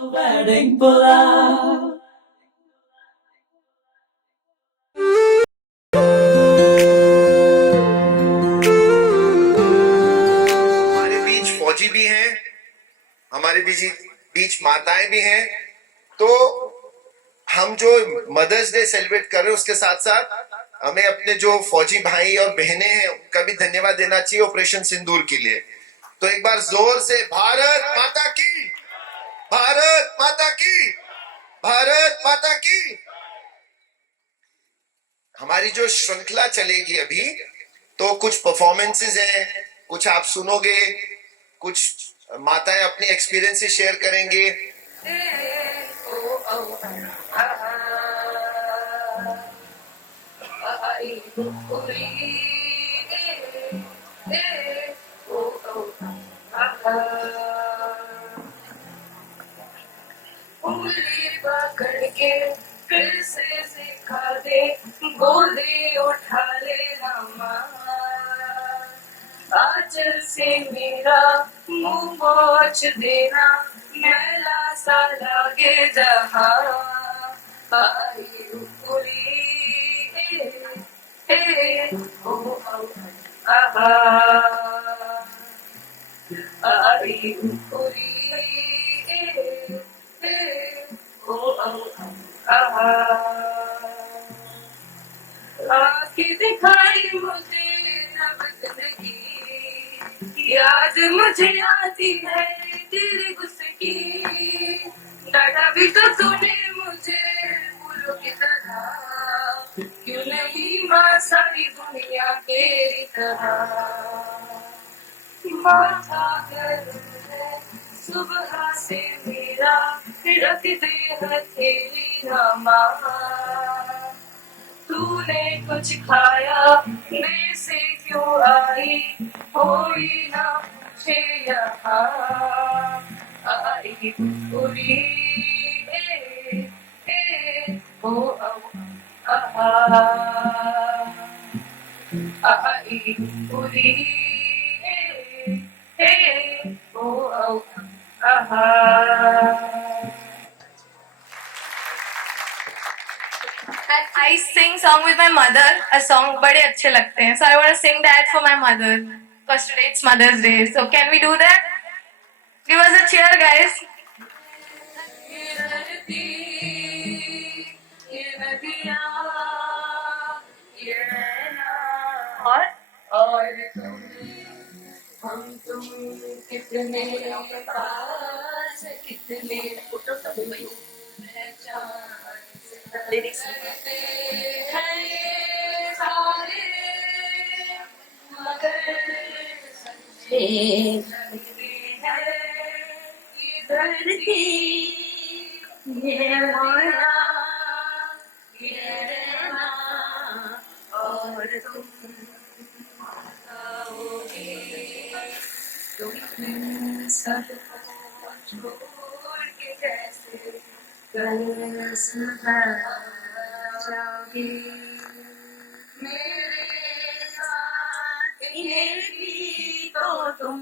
wedding pulau. हमारे बीच फौजी भी हैं, हमारे बीच माताएं भी हैं। तो हम जो मदर्स डे सेलिब्रेट कर रहे हैं उसके साथ साथ हमें अपने जो फौजी भाई और बहनें हैं उनका भी धन्यवाद देना चाहिए ऑपरेशन सिंदूर के लिए। तो एक बार जोर से भारत माता की, भारत माता की, भारत माता की। हमारी जो श्रृंखला चलेगी अभी, तो कुछ परफॉर्मेंसेस हैं, कुछ आप सुनोगे, कुछ माताएं अपनी एक्सपीरियंस से शेयर करेंगे। उंगली पकड़ के फिर से सिखा दे, गोली उठा ले आंचल से मेरा मुंह पोंछ देना, मैला सा लागे जहां। आई उंगली ओ आहा, आई उंगली आके दिखाई मुझे अब जिंदगी, याद मुझे आती है तेरे गुस्से की। डाटा भी तो तूने मुझे फूलों की तरह, क्यों नहीं माँ सारी दुनिया तेरी तरह। माथा गर्म है सुबह से मेरा, रखते हथेली रमा। तूने कुछ खाया मेरे से क्यों आई, कोई ना पूछे यहाँ। आई पूरी ओ आहा, आई पूरी ओ आहा। I sing song with my mother, a song बड़े अच्छे लगते हैं. So I want to sing that for my mother. Because today it's Mother's Day. So can we do that? Give us a cheer, guys. और हम तुम कितने पास, कितने lyrics हैं ये सारे, मगर समझे लगते हैं ये धरती, ये माया, ये रहना और तुम आओगे, तुम सब छोड़ के कैसे कल सुबह जाओगे। मेरे साथ इन्हें भी तो तुम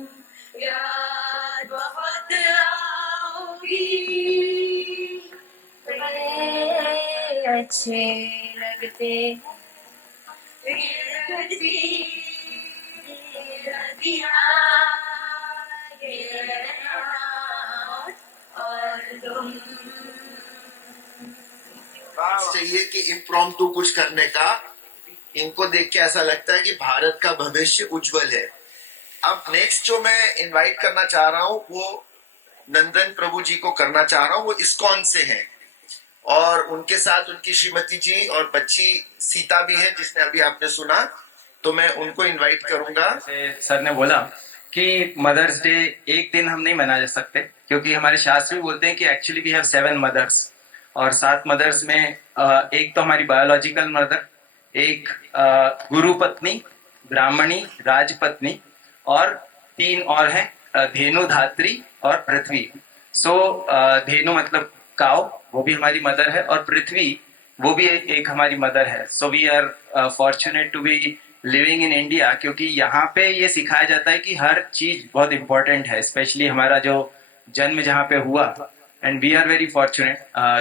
याद बहुत आओगी। बड़े अच्छे लगते ये धरती, ये नदियाँ, ये रहना और तुम। चाहिए कि इम्प्रॉम्प्टू कुछ करने का, इनको देख के ऐसा लगता है कि भारत का भविष्य उज्जवल है। अब नेक्स्ट जो मैं इनवाइट करना चाह रहा हूँ वो नंदन प्रभु जी को करना चाह रहा हूँ। वो इस्कॉन से हैं और उनके साथ उनकी श्रीमती जी और बच्ची सीता भी है जिसने अभी आपने सुना। तो मैं उनको इनवाइट करूंगा। सर ने बोला कि मदर्स डे एक दिन हम नहीं मना जा सकते, क्योंकि हमारे शास्त्र भी बोलते हैं कि एक्चुअली वी हैव 7 मदर्स, और 7 मदर्स में एक तो हमारी बायोलॉजिकल मदर, एक गुरु पत्नी, ब्राह्मणी, राजपत्नी, और 3 और हैं धेनु, धात्री और पृथ्वी। सो धेनु मतलब काव, वो भी हमारी मदर है, और पृथ्वी वो भी एक हमारी मदर है। So we are fortunate to be living in India, क्योंकि यहाँ पे ये सिखाया जाता है कि हर चीज बहुत इम्पोर्टेंट है, स्पेशली हमारा जो जन्म जहाँ पे हुआ and we are very fortunate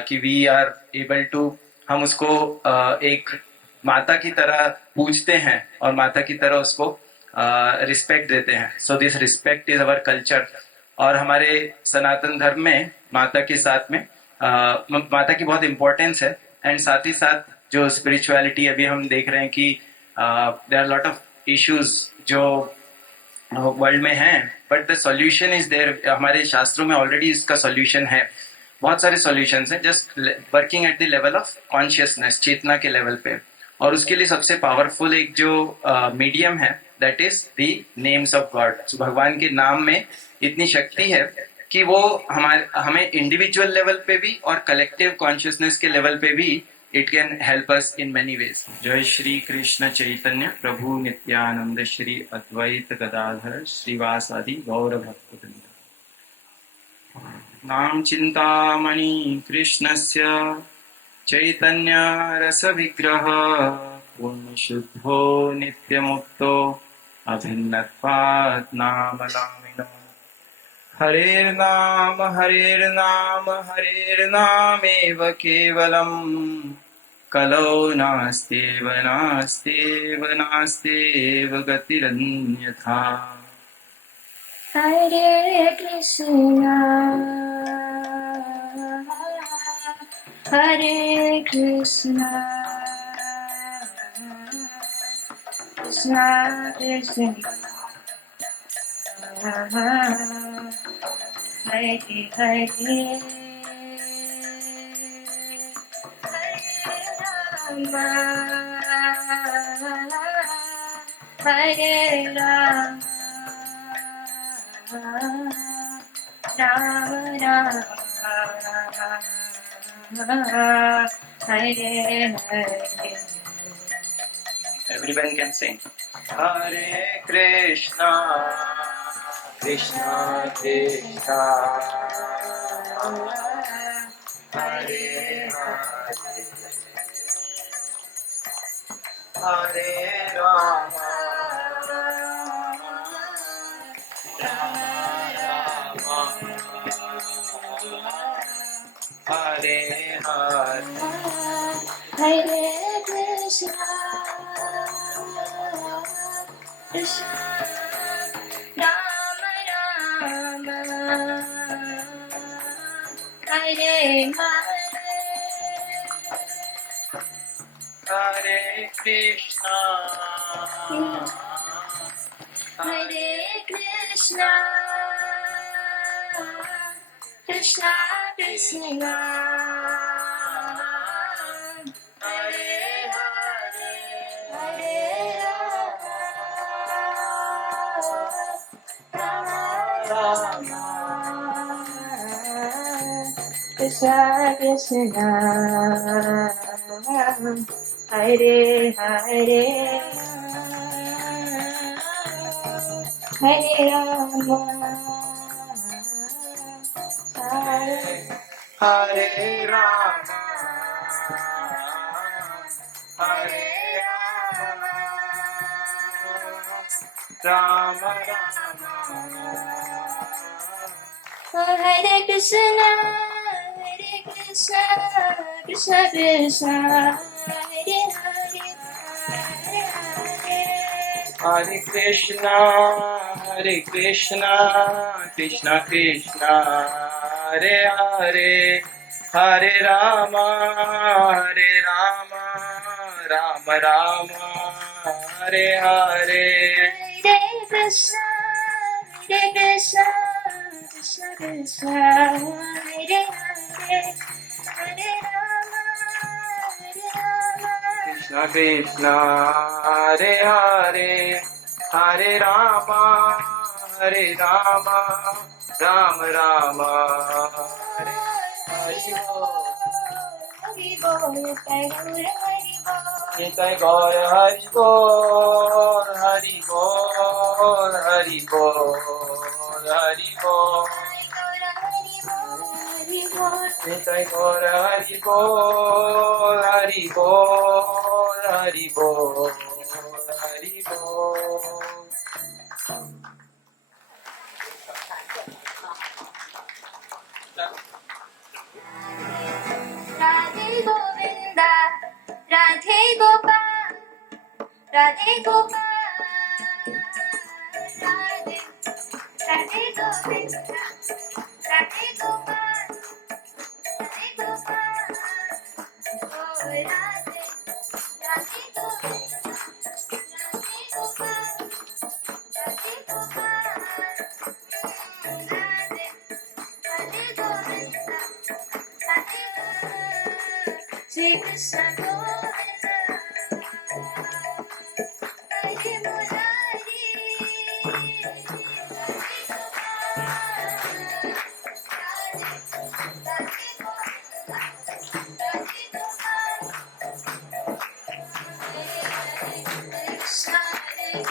कि वी आर एबल टू, हम उसको एक माता की तरह पूजते हैं और माता की तरह उसको रिस्पेक्ट देते हैं. So this respect is our culture. और हमारे सनातन धर्म में माता के साथ में माता की बहुत इम्पोर्टेंस है. एंड साथ ही साथ जो स्पिरिचुअलिटी अभी हम देख रहे हैं कि there are lot of issues जो वर्ल्ड में हैं, but the solution is there. हमारे शास्त्रों में ऑलरेडी इसका सॉल्यूशन है. बहुत सारे सॉल्यूशंस हैं, just working at the level of consciousness, चेतना के लेवल पे. और उसके लिए सबसे पावरफुल एक जो मीडियम है, that is the names of God. भगवान के नाम में इतनी शक्ति है कि वो हमें इंडिविजुअल लेवल पे भी और कलेक्टिव कॉन्शियसनेस के लेवल पे भी it can help us in many ways. जय श्री कृष्ण चैतन्य प्रभु नित्यानंद श्री अद्वैत गदाधर श्रीवासादि गौर भक्तवृंद. नाम चिंतामणि कृष्णस्य चैतन्य रस विग्रह पूर्ण शुद्धो नित्यमुक्तो अभिन्नत्वात् नामनामिनो. हरेर्नाम हरेर्नाम हरेर्नामेव केवलम् कलौ नास्त्येव नास्त्येव नास्त्येव गतिरन्यथा. Hare Krishna, Hare Krishna, Krishna Krishna, Hare Hare, Hare Rama, Rama Rama, Hare Hare. Everyone can sing. Hare Krishna, Krishna Krishna, Hare Hare, Hare Rama, Rama Rama, Hare Hare. Hare Krishna, Krishna Rama Rama, Hare Hare. Hare Krishna, Hare Krishna, Krishna Krishna, Hare Hare, Hare Rama, Rama, Krishna Krishna, Hare Hare, Hare Rama, Hare Rama, Hare Rama, Rama Rama. Hare Krishna, Hare Krishna, Krishna Krishna, Hare Hare, Hare Hare. Hare Krishna, Hare Krishna, Krishna Krishna, Hare Hare, Hare Rama, Hare Rama, Rama Rama, Hare Hare. Hare Krishna, Hare Krishna, Krishna Krishna, Hare Hare, Hare Rama, Hare Rama. Krishna Krishna, Hare Hare, Hare Rama, Hare Rama, Rama Rama, Hare Hare. Hari Bol, Nitai Gaur Hari Bol. Nitai Gaur Hari Bol, Hari Bol, Hari Bol, Hari Bol. Nitai Gaur Hari Bol, Hari Bol, Hari Bol, Hari Bol. Radhe Gopal, Radhe Radhe Govinda, Radhe Gopal, Radhe Gopal, ओ Radhe Radhe Govinda, Radhe Gopal, Radhe Gopal, Radhe Radhe Govinda, Radhe Gopal, Shri Krishna Govinda, Hare Murari, Hare Gopal, Radhe Govinda, Radhe Gopal, Hare Krishna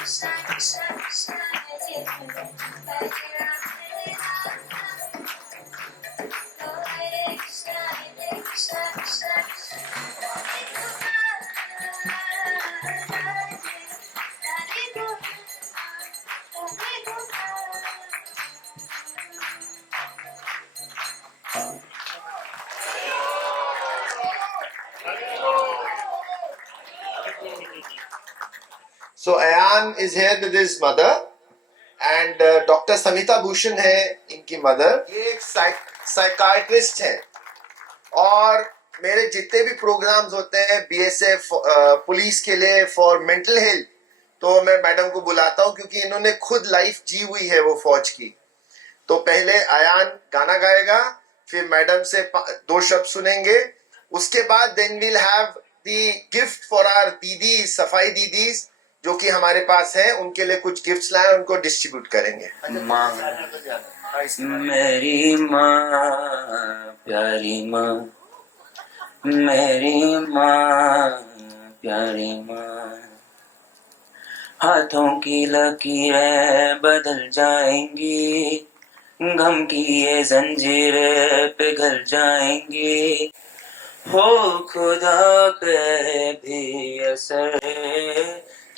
Krishna Krishna Krishna Hare Hare, Hare Ram Hare Krishna Krishna Krishna Hare Gopal, Radhe Govinda, Radhe Gopal. So Ayan is here with his mother and doctor Samita Bhushan है इनकी mother. ये एक psychiatrist है और मेरे जितने भी प्रोग्राम्स होते हैं बीएसएफ पुलिस के लिए फॉर मेंटल हेल्थ, तो मैं मैडम को बुलाता हूँ क्योंकि इन्होंने खुद लाइफ जी हुई है वो फौज की. तो पहले अयान गाना गाएगा, फिर मैडम से 2 शब्द सुनेंगे, उसके बाद then will have the gift for our दीदी, सफाई दीदीज जो कि हमारे पास हैं, उनके लिए कुछ गिफ्ट्स लाए, उनको डिस्ट्रीब्यूट करेंगे. माँ, मेरी माँ प्यारी माँ, मेरी माँ प्यारी माँ, हाथों की लकीरें बदल जाएंगी, गम की ये जंजीरें पिघल जाएंगी, हो खुदा के भी असर,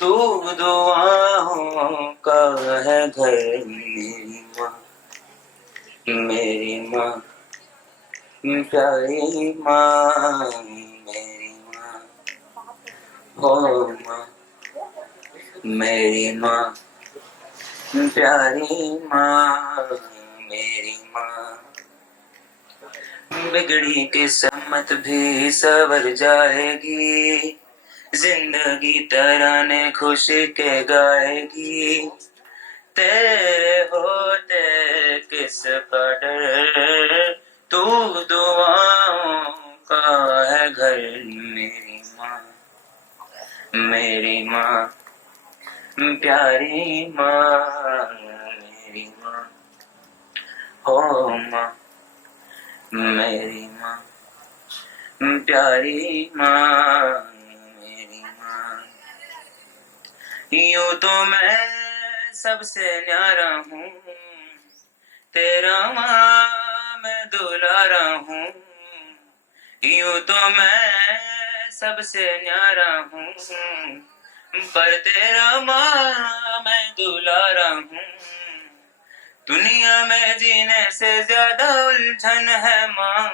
तू दुआओं का है घर. मेरी माँ, मेरी माँ प्यारी माँ, मेरी माँ, हो माँ, मेरी माँ प्यारी माँ, मेरी माँ, बिगड़ी किस्मत भी सवर जाएगी, जिंदगी तराने खुशी के गाएगी, तेरे होते किसका डर, तू दुआओं का है घर. मेरी माँ, मेरी माँ प्यारी माँ, मेरी माँ, हो माँ, मेरी माँ प्यारी माँ, मेरी माँ. यूं तो मैं सबसे न्यारा हूँ, तेरा माँ मैं दुलारा हूँ. यूं तो मैं सबसे न्यारा हूँ, पर तेरा माँ मैं दुलारा हूँ. दुनिया में जीने से ज्यादा उलझन है माँ,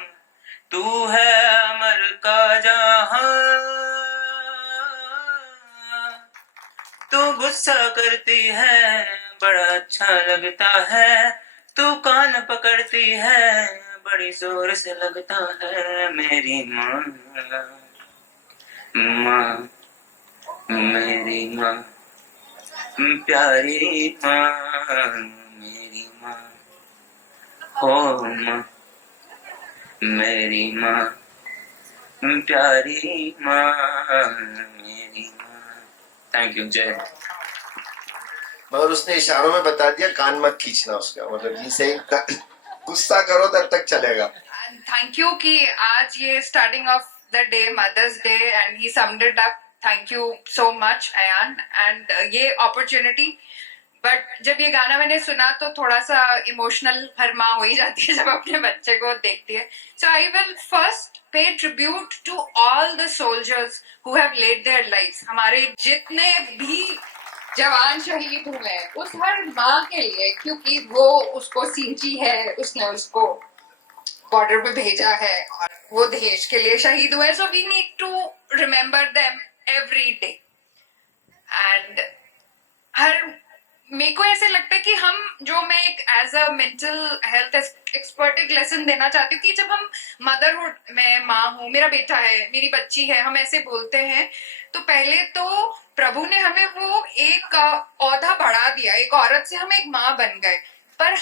तू है अमर का जहां. तू गुस्सा करती है बड़ा अच्छा लगता है, तू कान पकड़ती है बड़ी जोर से लगता है. मेरी माँ, माँ मेरी माँ प्यारी माँ, मेरी माँ, हो माँ, मेरी माँ प्यारी माँ, मेरी माँ. Thank you. जय. मगर उसने इशारों में बता दिया कान मत खींचना उसका, मतलब जी से गुस्सा करो तब तक चलेगा. थैंक यू कि आज ये starting of the day mother's day and he summed it up. Thank you so much Ayan and ये अपॉर्चुनिटी. बट जब ये गाना मैंने सुना तो थोड़ा सा इमोशनल हर माँ हो ही जाती है जब अपने बच्चे को देखती है. So I will first pay tribute to all the soldiers who have laid their lives. हमारे जितने भी जवान शहीद हुए उस हर माँ के लिए, क्योंकि वो उसको सींची है, उसने उसको बॉर्डर पे भेजा है और वो देश के लिए शहीद हुए. So we need to remember them every day. And हर मेरे को ऐसे लगता है कि मैं एक as a mental health expert एक लेसन देना चाहती हूँ कि जब हम मदरहुड, मैं माँ हूँ, मेरा बेटा है, मेरी बच्ची है, हम ऐसे बोलते हैं तो पहले तो प्रभु ने हमें वो एक औधा बढ़ा दिया, एक औरत से हम एक माँ बन गए, पर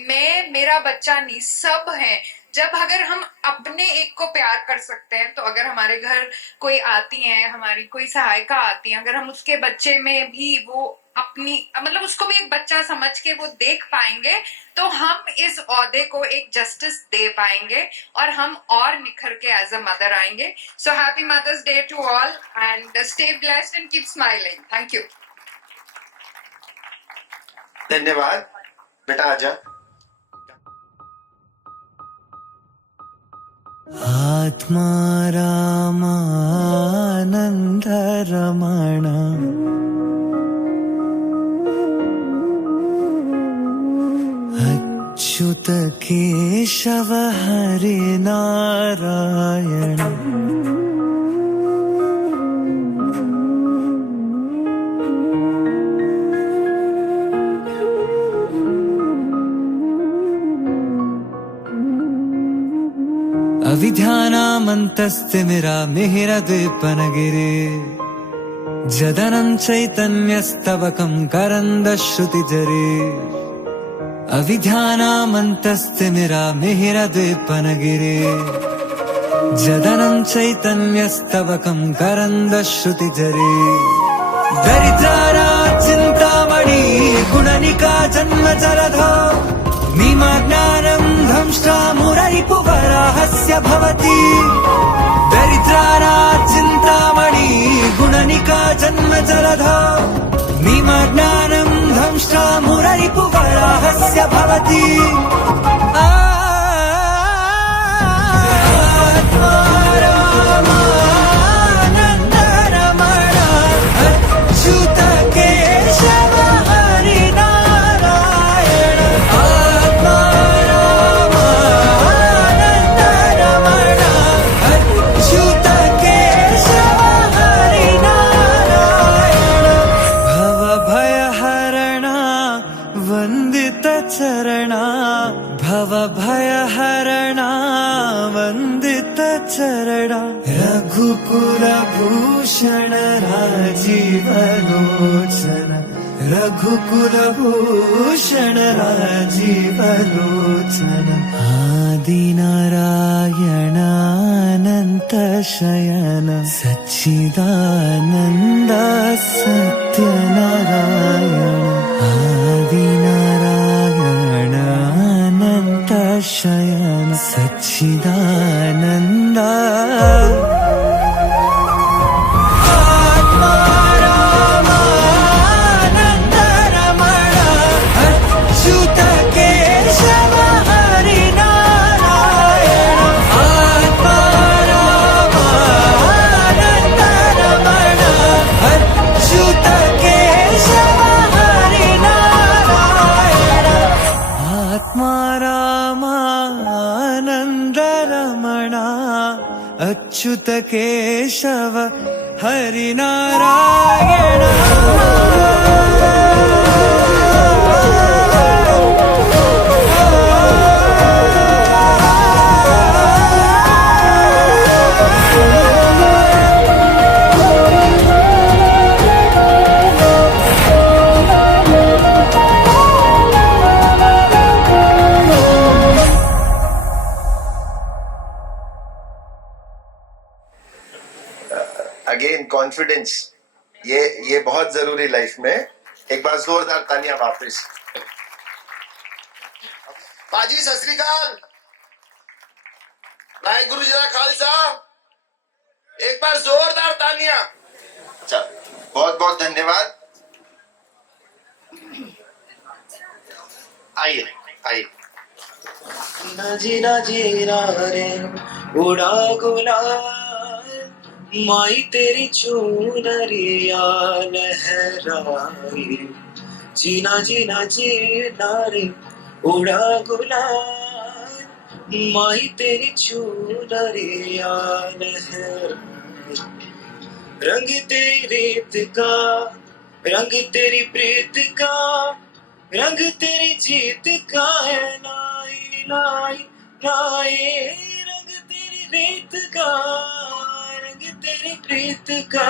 मैं, मेरा बच्चा नहीं, सब हैं। जब अगर हम अपने एक को प्यार कर सकते हैं, तो अगर हमारे घर कोई आती है, हमारी कोई सहायिका आती है, अगर हम उसके बच्चे में भी वो अपनी मतलब उसको भी एक बच्चा समझ के वो देख पाएंगे, तो हम इस औहदे को एक जस्टिस दे पाएंगे और हम और निखर के एज अ मदर आएंगे। So happy mother's day to all and stay blessed and keep smiling. Thank you. धन्यवाद बेटा, आजा। आत्मा रामानंद रमण अच्युत केशव हरि नारायण। अविद्यानामन्तस्तिमिरामिहिरद्वीपनगिरे जदनं चैतन्यस्तवकं करन्दश्रुतिजरे। अविद्यानामन्तस्तिमिरामिहिरद्वीपनगिरे जदनं चैतन्यस्तवकं करन्दश्रुतिजरे। दरिद्राराचिन्तामणि गुणनिका जन्मजलधो निमग्नानं ध्वंसा मुररिपुवराहस्य भवति। दरिद्राराचिन्तामणि गुणनिका जन्मजलधो निमग्नानं ध्वंसा मुररिपुवराहस्य भवति। आत्मा रामानन्द रमण अच्युत केशव हरि नारायण। आत्मा रामानन्द रमण अच्युत केशव हरि नारायण। भवभयहरण वन्दित चरण भवभयहरण वन्दित चरण। रघुकुलभूषण राजीव लोचन रघुकुलभूषण राजीव लोचन। आदिनारायण अनंत शयन सच्चिदानंद सत्यनारायण। आदिनारायण अनंत शयन सच्चिदानंद। आत्मा रामानंद रमण अच्युत केशव हरि नारायण। आत्मा रामानंद रमण अच्युत केशव हरि नारायण। आत्मा रामानंद रमण अच्युत केशव हरि नारायण। अगेन कॉन्फिडेंस, ये बहुत जरूरी लाइफ में। एक बार जोरदार तालियां वापस। बाजी सत श्री अकाल, वाहेगुरु जी का खालसा। एक बार जोरदार तालियां। अच्छा, बहुत बहुत धन्यवाद। आइए आइए। जीना जीना रे उड़ा गुलाल माई तेरी चूनरिया लहराई। जीना जीना जीना रे उड़ा गुलाल माई तेरी चूनरिया लहराई। रंग तेरी रेत का, रंग तेरी प्रीत का, रंग तेरी जीत का है लाई लाई लाई। रंग तेरी रेत का, रंग तेरी प्रीत का,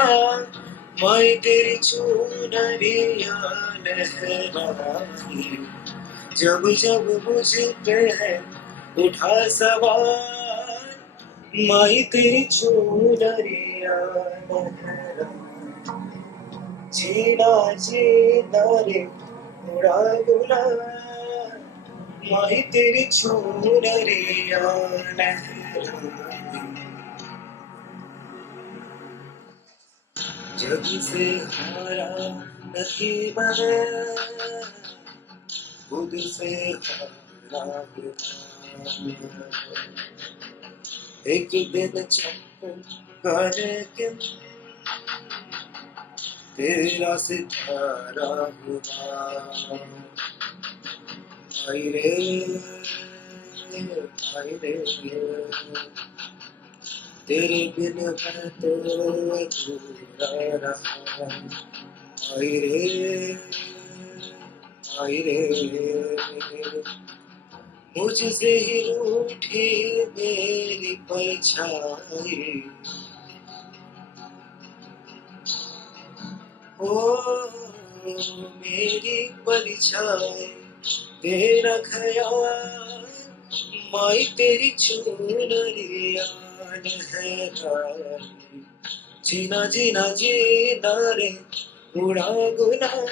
माई तेरी चुनरिया लहराई। जब जब मुझ पे है उठा सवार, माई तेरी चुनरिया लहराई। जीना जीना रे उड़ा गुलाल, माही तेरी चुनरिया लहराई। जग से हारा नहीं मैं, खुद से हारा हूँ। एक दिन चमकूंगा लेकिन तेरा सितारा हुआ। हाय रे हाय रे, तेरे बिन मैं तो अधूरा रहा। हाय रे हाय रे, मुझसे ही रूठी मेरी परछाई। ओ मेरी परछाई, तेरा ख्याल, माई तेरी चुनरिया लहराई। जीना जीना जीना रे उड़ा गुलाल,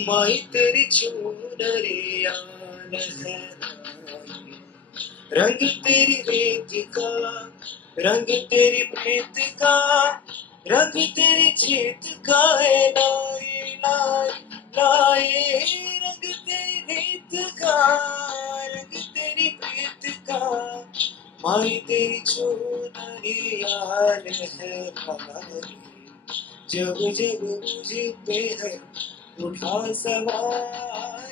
माई तेरी चुनरिया लहराई। रंग तेरी रेत का, रंग तेरी प्रीत का, रंग तेरी जीत का है लाई लाई लाई। रंग तेरी रेत का, रंग तेरी प्रीत का, माई तेरी चुनरिया लहराई। जब जब मुझ पे है उठा सवार,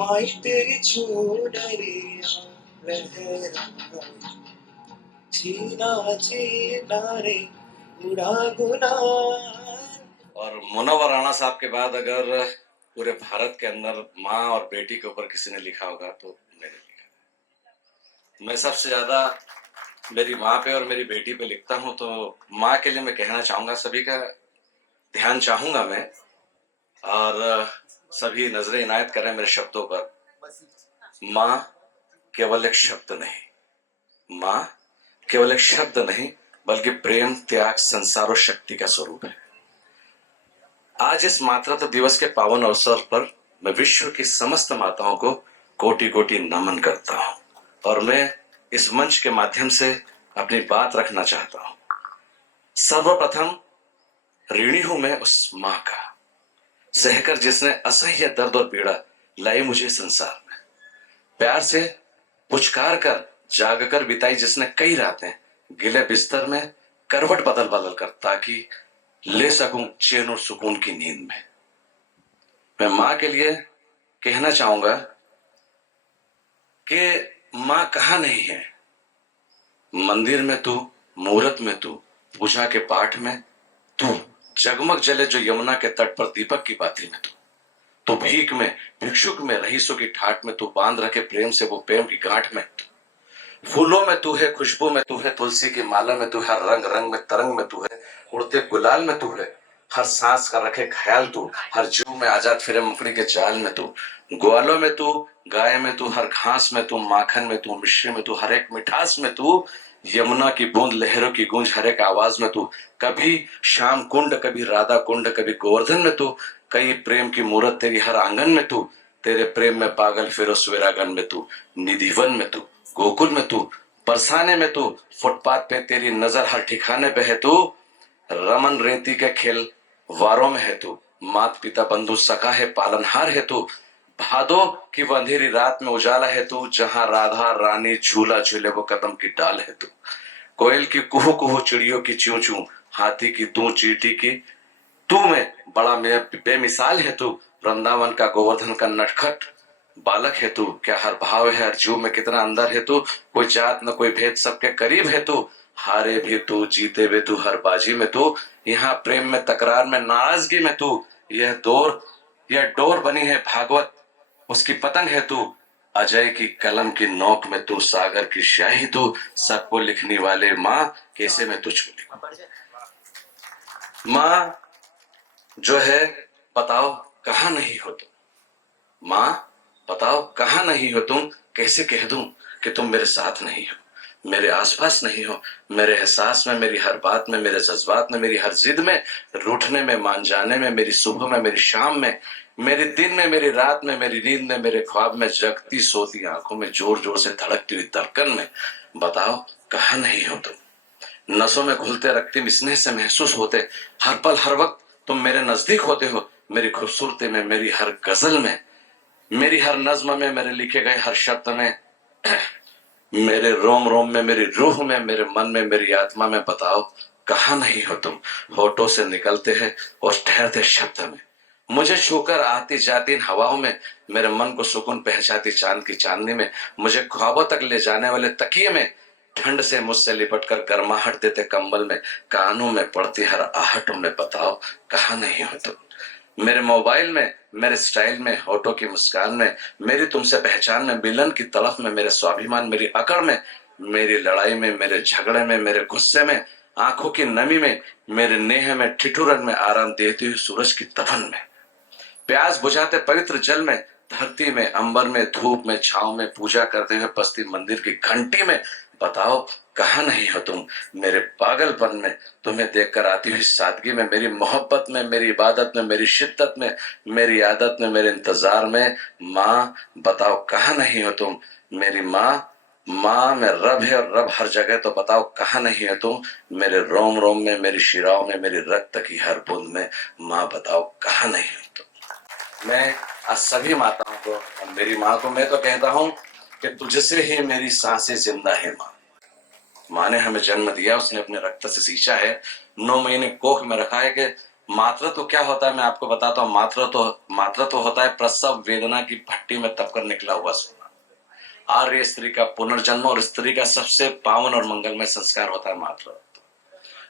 माई तेरी चुनरिया लहराई। जीना जीना रे उड़ा गुलाल। और मुनव्वर राणा साहब के बाद अगर पूरे भारत के अंदर माँ और बेटी के ऊपर किसी ने लिखा होगा तो मैंने लिखा। मैं सबसे ज्यादा मेरी माँ पे और मेरी बेटी पे लिखता हूँ, तो माँ के लिए मैं कहना चाहूंगा, सभी का ध्यान चाहूंगा मैं, और सभी नजरें इनायत करें मेरे शब्दों पर। माँ केवल एक शब्द नहीं, माँ केवल एक शब्द नहीं, बल्कि प्रेम, त्याग, संसार और शक्ति का स्वरूप है। आज इस मातृत्व दिवस के पावन अवसर पर मैं विश्व की समस्त माताओं को कोटि कोटि नमन करता हूं, और मैं इस मंच के माध्यम से अपनी बात रखना चाहता हूं। सर्वप्रथम ऋणी हूं मैं उस मां का, सहकर जिसने असह्य दर्द और पीड़ा लाई मुझे संसार में, प्यार से पुचकार कर जाग कर बिताई जिसने कई रातें गिले बिस्तर में करवट बदल बदल कर, ताकि ले सकूं चैन और सुकून की नींद में। मैं मां के लिए कहना चाहूंगा कि मां कहां नहीं है। मंदिर में तू, मुहूर्त में तू, पूजा के पाठ में तू, जगमग जले जो यमुना के तट पर दीपक की बाती में तू भीख में, भिक्षुक में, रईसों की ठाट में तू, बांध रखे प्रेम से वो प्रेम की गांठ में तू, फूलों में तू है, खुशबू में तू है, तुलसी की माला में तू है, हर रंग रंग में तरंग में तू है, उड़ते गुलाल में तू है, हर सांस का रखे ख्याल तू, हर जीव में आजाद फिरे मकड़ी के जाल में तू, ग्वालों में तू, गाय में तू, हर घास में तू, माखन में तू, मिश्री में तू, हर एक मिठास में तू, यमुना की बूंद, लहरों की गूंज, हर एक आवाज में तू, कभी श्याम कुंड, कभी राधा कुंड, कभी गोवर्धन में तू, कई प्रेम की मूरत तेरी हर आंगन में तू, तेरे प्रेम में पागल फिरो सवेरागन में तू, निधिवन में तू, गोकुल में तू, बरसाने में तू, फुटपाथ पे तेरी नजर हर ठिकाने पे है तू, रमन रेती के खेल वारों में है तू, मात पिता बंधु सखा है पालनहार है तू, भादो की वो अंधेरी रात में उजाला है तू, जहां राधा रानी झूला झूले वो कदम की डाल है तू, कोयल की कुहू कुहू, चिड़ियों की च्यू च्यू, हाथी की तू, चींटी की तू में बड़ा बेमिसाल है तू, वृंदावन का गोवर्धन का नटखट, बालक है तू, क्या हर भाव है हर जीव में कितना अंदर है तू, कोई जात न कोई भेद सबके करीब है तू, हारे भी तू जीते भी तू हर बाजी में तू, यहाँ प्रेम में तकरार में नाराजगी में तू, यह डोर बनी है भागवत उसकी पतंग है तू, अजय की कलम की नोक में तू, सागर की स्याही तू, सबको लिखने वाले माँ कैसे मैं तुझको लिखूं। माँ जो है बताओ कहाँ नहीं हो तुम, माँ बताओ कहाँ नहीं हो तुम, कैसे कह दूं कि तुम मेरे साथ नहीं हो, मेरे आसपास नहीं हो, मेरे एहसास में, मेरी हर बात में, मेरे जज्बात में, मेरी हर जिद में, रूठने में, मान जाने में, मेरी सुबह में, मेरी शाम में, मेरे दिन में, मेरी रात में, मेरी नींद में, मेरे ख्वाब में, जगती सोती आंखों में, जोर जोर से धड़कती हुई धड़कन में, बताओ कहाँ नहीं हो तुम। नसों में घुलते रक्तिम स्नेह से महसूस होते, हर पल हर वक्त तुम मेरे नजदीक होते हो, मेरी खूबसूरती में, मेरी हर गजल में, मेरी हर नज्म में, मेरे लिखे गए हर शब्द में, मेरे रोम रोम में, मेरी रूह में, मेरे मन में, मेरी आत्मा में, बताओ कहाँ नहीं हो तुम। होठों से निकलते हैं और ठहरते शब्द में, मुझे छूकर आती जाती इन हवाओं में, मेरे मन को सुकून पहुंचाती चांद की चांदनी में, मुझे ख्वाबों तक ले जाने वाले तकिए में, ठंड से मुझसे लिपट कर गर्माहट देते कंबल में, कानों में पड़ती हर आहटों में, बताओ कहाँ नहीं हो तुम। मेरे मोबाइल में, मेरे स्टाइल में, होठों की मुस्कान में, मेरी तुमसे पहचान में, मिलन की तड़फ में, मेरे स्वाभिमान, मेरी अकड़ में, मेरी लड़ाई में, मेरे झगड़े में, मेरे गुस्से में, आंखों की नमी में, मेरे नेह में, ठिठुरन में, आराम देती हुई सूरज की तपन में, प्यास बुझाते पवित्र जल में, धरती में, अंबर में, धूप में, छांव में, पूजा करते हुए बस्ती मंदिर की घंटी में, बताओ कहाँ नहीं हो तुम। मेरे पागलपन में, तुम्हें देखकर आती हुई सादगी में, मेरी मोहब्बत में, मेरी इबादत में, मेरी शिद्दत में, मेरी आदत में, मेरे इंतजार में, माँ बताओ कहाँ नहीं हो तुम। मेरी माँ में रब है और रब हर जगह, तो बताओ कहाँ नहीं हो तुम। मेरे रोम रोम में, मेरी शिराओं में, मेरी रक्त की हर बूंद में, माँ बताओ कहाँ नहीं हो तुम। मैं आज सभी माताओं को और मेरी माँ को मैं तो कहता हूँ कि तुझसे ही मेरी सांसें जिंदा है माँ। माँ ने हमें जन्म दिया, उसने अपने रक्त से सींचा है, 9 महीने कोख में रखा है। कि मातृत्व क्या होता है मैं आपको बताता हूँ। मातृत्व होता है प्रसव वेदना की भट्टी में तपकर निकला हुआ सोना। आर्य स्त्री का पुनर्जन्म और स्त्री का सबसे पावन और मंगलमय संस्कार होता है मातृत्व।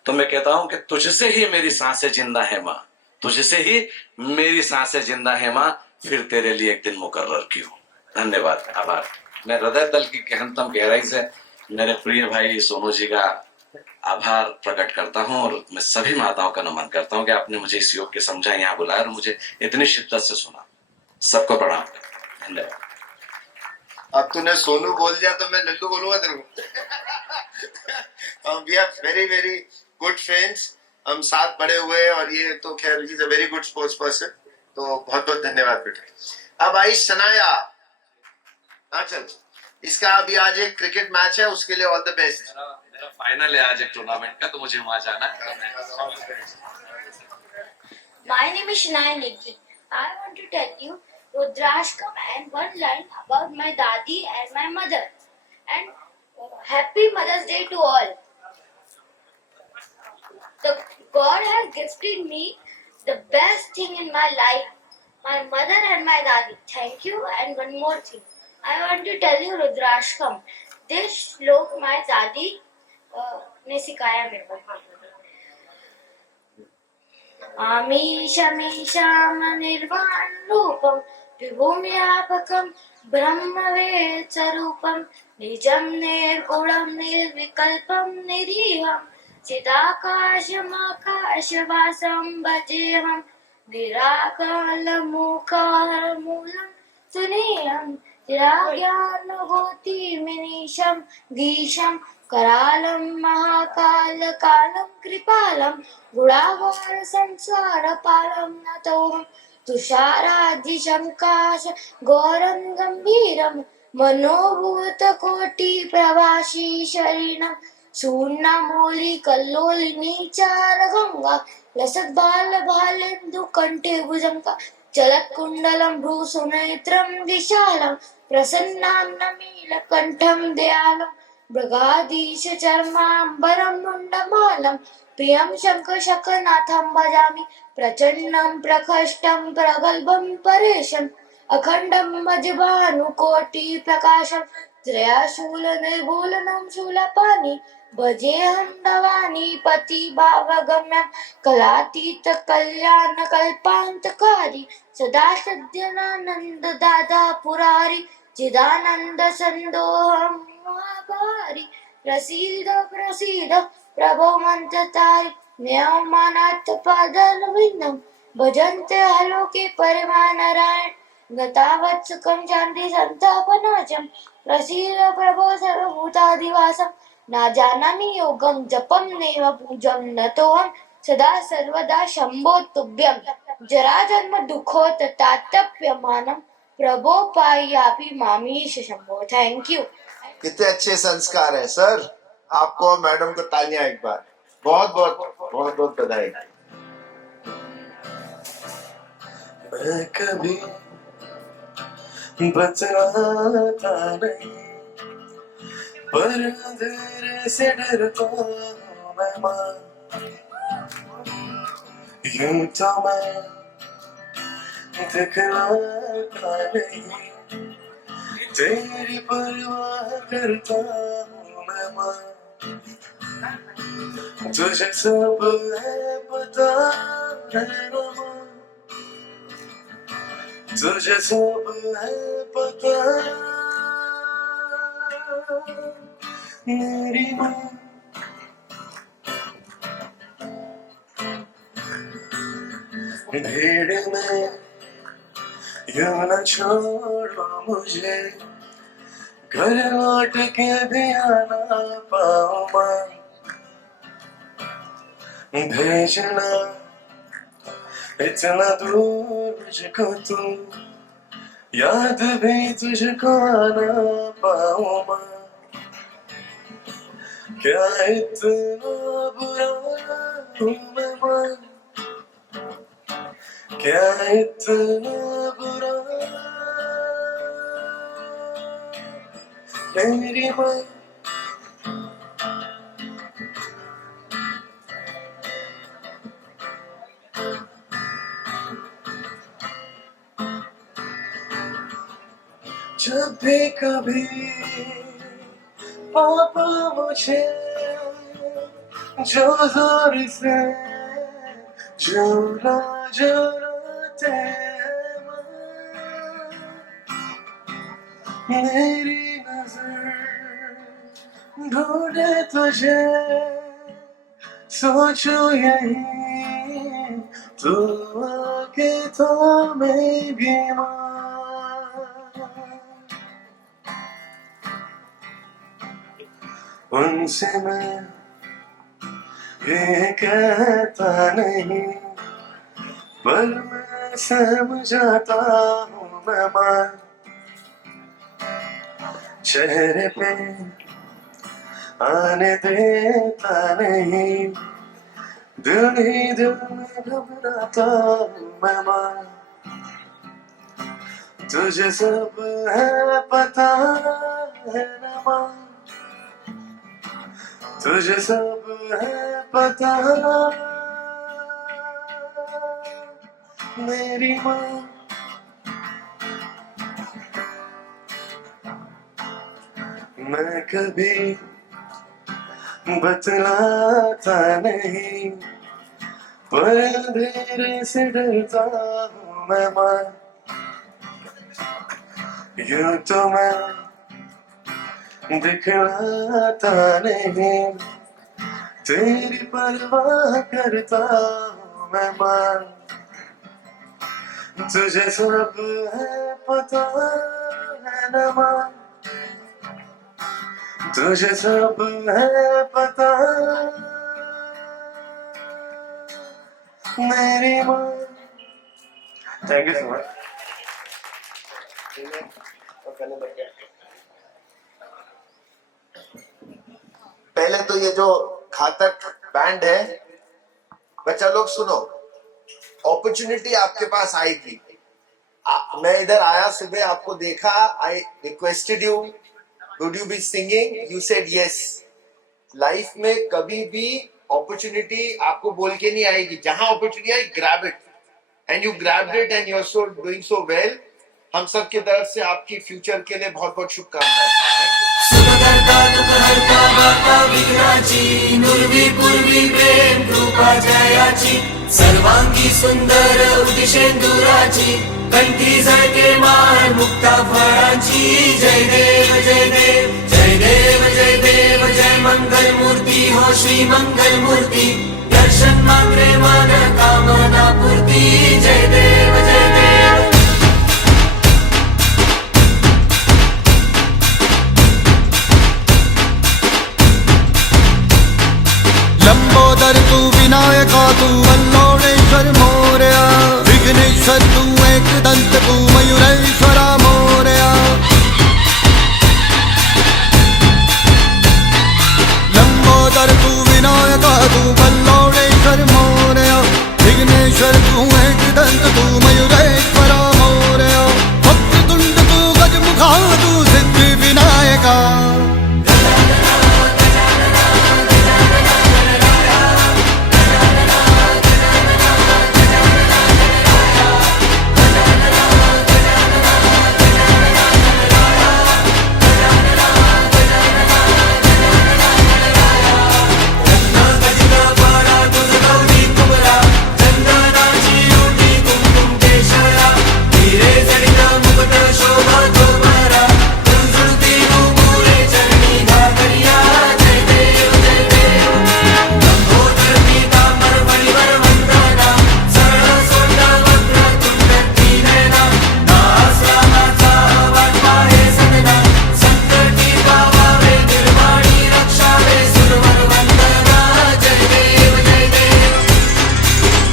तो मैं कहता हूँ कि तुझसे ही मेरी सांसें जिंदा है माँ, तुझसे ही मेरी सांसें जिंदा है माँ, फिर तेरे लिए एक दिन मुकर्रर क्यों। धन्यवाद, आभार। मैं हृदय तल की गहनतम गहराई से मेरे प्रिय भाई सोनू जी का आभार प्रकट करता हूं और मैं सभी माताओं का नमन करता हूं कि आपने मुझे इस योग के समझा, यहाँ बुलाया और मुझे इतनी शिद्दत से सुना। सबको प्रणाम, धन्यवाद। अब तूने सोनू बोल दिया तो मैं लल्लू बोलूंगा तेरे को। We are very very good friends, हम साथ पढ़े हुए और ये तो खैर is a very good sports person, तो बहुत बहुत धन्यवाद बेटा। अब आई शनाया। हाँ चल, इसका अभी आज एक क्रिकेट मैच है, उसके लिए ऑल द बेस्ट। मेरा फाइनल है आज एक टूर्नामेंट का, तो मुझे वहां जाना है। My name is Shanaya Negi. I want to tell you Rudrashkam and one line about my dadi and my mother. And happy Mother's Day to all. The God has gifted me the best thing in my life, my mother and my dadi. Thank you. And one more thing, I want to tell you Rudrashkam. This श्लोक my dadi ने सिखाया मेरे को। आमीशमीशाम निर्वाण रूपम विभुम व्यापकम ब्रह्मवेद स्वरूपम निजम निर्गुणम निर्विकल्पम निरीहम चिदाकाशमाकाशवासम भजेहम निराकलमुखारमूलम सुनेहम चिराज्ञानगोति मिनीशम धीशम करालम महाकाल कालम कृपालम गुणावार संसार पालम नतोहम तुषारादि शंकाश गौरम गंभीरम मनोभूत कोटि प्रवासी शरीरम शून्यमूलि कल्लोलिनी चार गंगा लसत बाल भालेन्दु कंठे भुजंगा चलत कुंडलम भ्रूसुनेत्रम विशालम प्रसन्नाम नीलकंठम दयालम मृगाधीश चर्मांबरम मुंडमालम प्रियम शंखनाथम भजामि प्रचन्नं प्रखष्टं प्रगल्भं परेशं अखण्डं मजभानुकोटि प्रकाशं त्रयाशूल निर्भूलनं शूलपाणि भजेऽहं नवानि पतिभावगम्यं कलातीत कल्याण कल्पान्तकारी सदा सद्यनानन्द दादा पुरारी चिदानन्द सन्दोहं महाभारी प्रसीद प्रसीद प्रभो मन्त्रतारि न्यायमानात् पादारविन्दं भजन्ते हलोके परमानारायण गतावत्सुकं शान्ति सन्तापनाशं प्रसीद प्रभो सर्वभूताधिवासं न जानामि योगं जपं नैव पूजं नतोऽहं सदा सर्वदा शम्भो तुभ्यं जराजन्म दुःखोत्तातप्यमानं प्रभो पायापि मामीश शम्भो। Thank you. कितने अच्छे संस्कार है सर। आपको और मैडम को तालियां एक बार। बहुत बहुत बहुत बहुत बधाई। मैं कभी बतलाता नहीं पर अंधेरे से डरता हूँ मैं माँ। यूं तो मैं दिखलाता नहीं तेरी परवाह करता हूँ मैं माँ। तुझे सब है पता है ना माँ, तुझे सब है पता मेरी माँ। भीड़ में यूं न छोड़ो मुझे, घर लौट के भी आना पाऊं माँ। भेजना इतना दूर मुझको तू, याद भी तुझको आना पाऊं माँ। क्या इतना बुरा हूँ मैं माँ, क्या इतना बुरा मेरी माँ। जब भी कभी पापा मुझे जो जोर से झूला झूलाते हैं माँ, मेरी नजर ढूंढे तुझे, सोचो यही तू आके तो मेरी माँ। उनसे मैं ये कहता नहीं पर मैं समझाता हूँ मैं माँ। चेहरे पे आने देता नहीं, दिल ही दिल में घबराता हूँ मैं माँ। तुझे सब है पता है ना माँ, तुझे सब है पता मेरी माँ। मैं कभी बतलाता नहीं पर अंधेरे से डरता हूँ मैं माँ। यूं तो मैं दिखलाता नहीं तेरी परवाह करता हूँ मैं माँ। तुझे सब है पता है ना माँ, तुझे सब है पता मेरी माँ। Thank you so much. पहले तो ये जो घातक बैंड है, बच्चा लोग सुनो, अपॉर्चुनिटी आपके पास आएगी। मैं इधर आया सुबह, आपको देखा, I requested you, would you be singing, you said yes. Life में कभी भी अपॉर्चुनिटी आपको बोल के नहीं आएगी, जहां अपॉर्चुनिटी आई grab it, and you grabbed it and you are so doing so well. हम सब की तरफ से आपकी फ्यूचर के लिए बहुत बहुत शुभकामनाएं। Thank you. सुखकर्ता दुःखहर्ता वार्ता विघ्नाची नुर्वी पूर्वी प्रेम कृपा जयाची सर्वांगी सुंदर उदिशेंदुराची कंठी झळके माळ मुक्ता फळाची जय देव जय देव जय देव जय देव जय मंगल मूर्ती हो श्री मंगल मूर्ती दर्शन मात्रे मन कामना पूर्ती जय देव जय देव। लंबोदर तू विनायका तू वल्लोळेश्वर मोरया विघ्नेश्वर तू एकदंत तू मयुरेश्वरा मोरया लंबोदर तू विनायका तू वल्लोळेश्वर मोरया विघ्नेश्वर तू एकदंत तू मयुरेश्वरा मोरया वक्रतुंड तू गजमुखा तू सिद्धि विनायका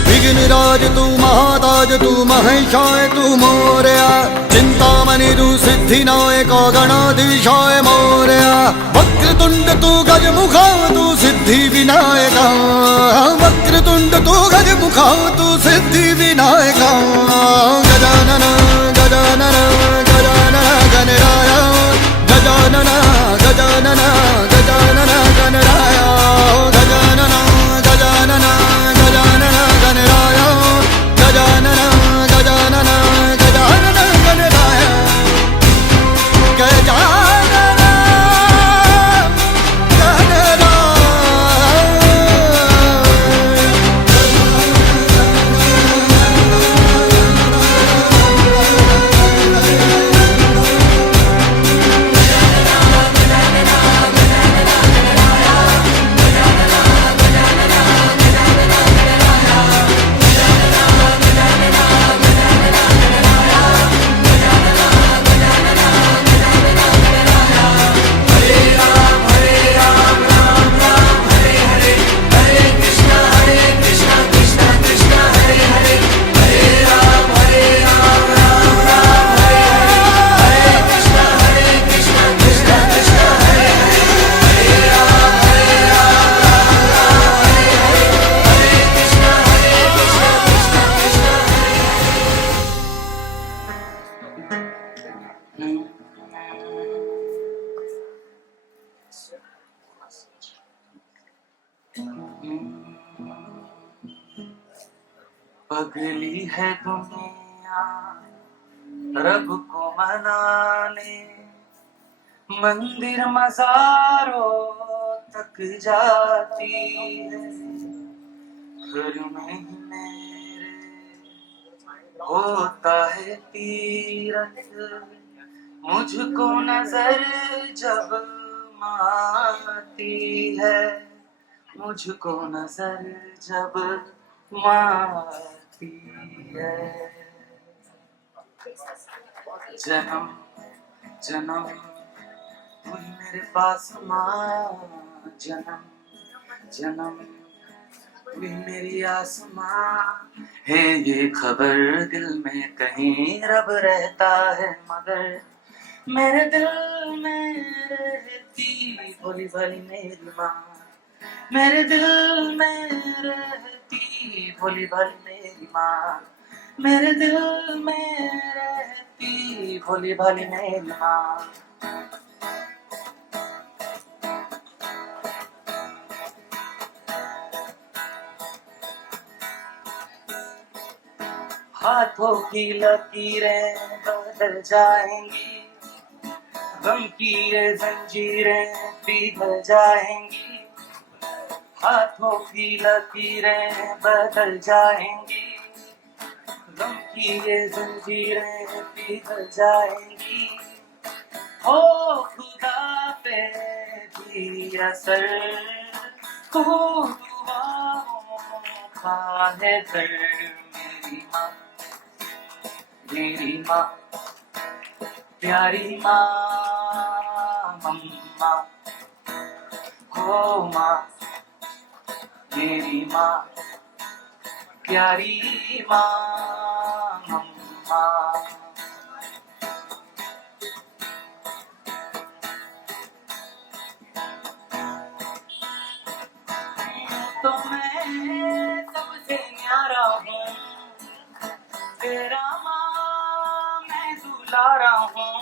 विघ्नराज तू महाताज तू महेशाय तू मोरया चिंतामणि तू सिद्धिनायक गणाधीशाय मोरया वक्रतुंड तू गजमुखा तू सिद्धि विनायका वक्रतुंड तू गजमुखा तू सिद्धि विनायका गजानन गजानन गजानन गणराय गजानन गजानन गजानन गणराय गजानन गजानन गजानन गणराय गजानन गजानन गजानन गणराय गजानन पगली है दुनिया रब को मनाने मंदिर मज़ारों तक जाती है घर में ही मेरे होता है तीरथ मुझको नजर जब मारती है मुझको नजर जब मारती है जन्म जन्म तू ही मेरे पास माँ जन्म जन्म तू ही मेरी आसमां है ये खबर दिल में कहीं रब रहता है मगर मेरे दिल में रहती भोली भाली मेरी माँ मेरे दिल में रहती भोली भाली मेरी माँ मेरे दिल में रहती भोली भाली मेरी माँ हाथों की लकीरें पिघल जाएंगी, गम की ये जंजीरें पिघल जाएंगी, हाथों की लकीरें बदल जाएंगी, गम की ये जंजीरें पिघल जाएंगी। हो खुदा पे भी असर हो दुआओं का है दर। मेरी माँ प्यारी माँ, मम्मा हो माँ, मेरी माँ प्यारी माँ, मम्मा। तो मैं सबसे न्यारा हूँ, तेरा माँ मैं दुलारा हूँ।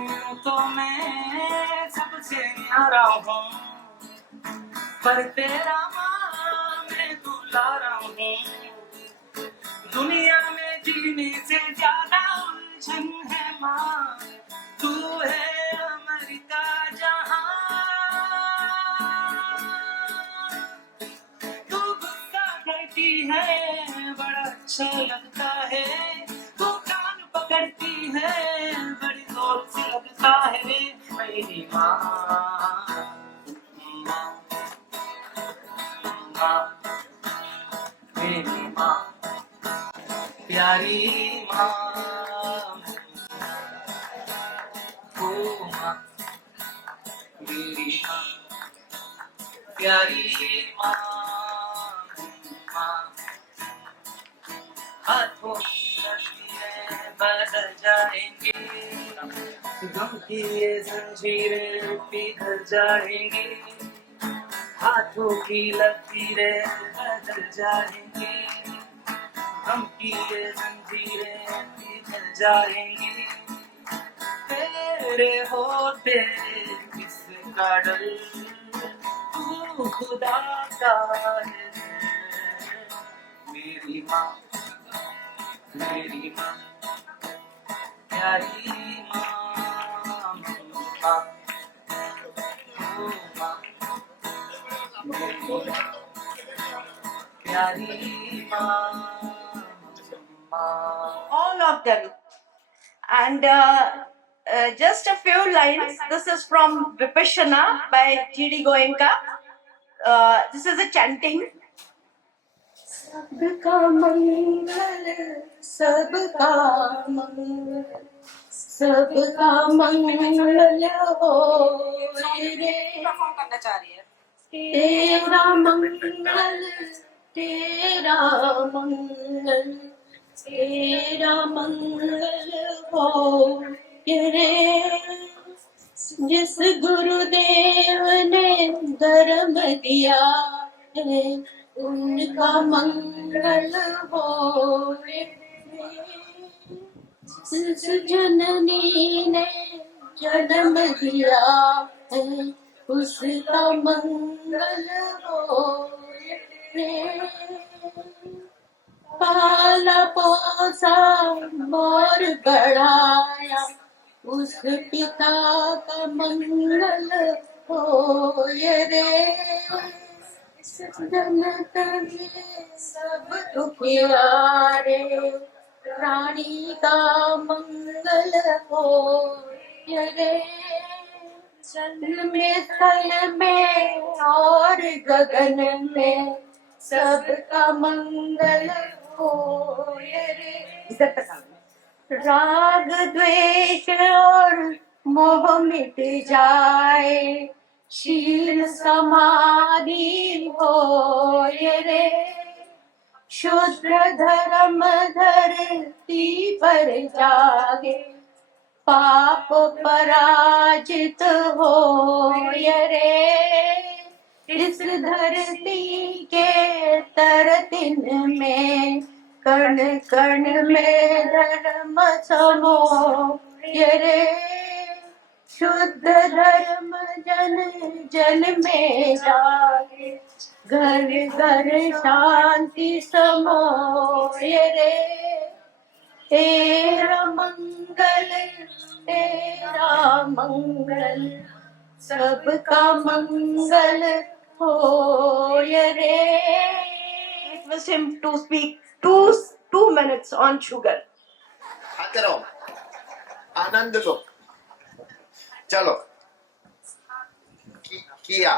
यूं तो मैं सबसे न्यारा हूँ, पर तेरा माँ मैं दुलारा हूँ। दुनिया में जीने से ज्यादा उलझन है माँ, तू है अमेरिका जहाँ। तू गुस्सा करती है बड़ा अच्छा लगता है, तू कान पकड़ती है बड़ी जोर से लगता है। मेरी माँ, माँ, माँ, मेरी माँ प्यारी माँ, ओ माँ, मेरी माँ प्यारी माँ, माँ। हाथों की लकीरें बदल जाएंगी, गम की ये जंजीरें पिघल जाएंगी, हाथों की लकीरें बदल जाएंगी, गम की ये जंजीरें पिघल जाएंगी। तेरे होते किसका डर, तू खुदा का है। मेरी माँ, मेरी माँ प्यारी माँ, मम्मा ओ माँ, मेरी प्यारी माँ, मम्मा। All of them. And just a few lines. This is from Vipassana by G.D. Goenka. This is a chanting. सबका मंगल, सबका मंगल, सबका मंगल हो रे। करना चाह रही है। तेरा मंगल, तेरा मंगल, तेरा मंगल हो रे। जिस गुरुदेव ने धर्म दिया है, उनका मंगल हो रे। जिस जननी ने जन्म दिया है, उसका मंगल हो रे। पाला पोसा मोर बढ़ाया, उस पिता का मंगल हो रे। जनत में सब दुखियारे, प्राणी का मंगल हो रे। जल में स्थल में और गगन में सबका मंगल हो रे। राग द्वेष और मोह मिट जाए, शील समाधि हो रे। शुद्ध धर्म धरती पर जागे, पाप पराजित हो रे। इस धरती के तरतिन में, कण कण में धर्म समो रे। शुद्ध धर्म जन जन में जागे, घर घर शांति समो रे। तेरा मंगल तेरा मंगल सबका मंगल हो रे. Request him to speak 2 minutes on sugar. खाते रहो, आनंद लो. चलो. किया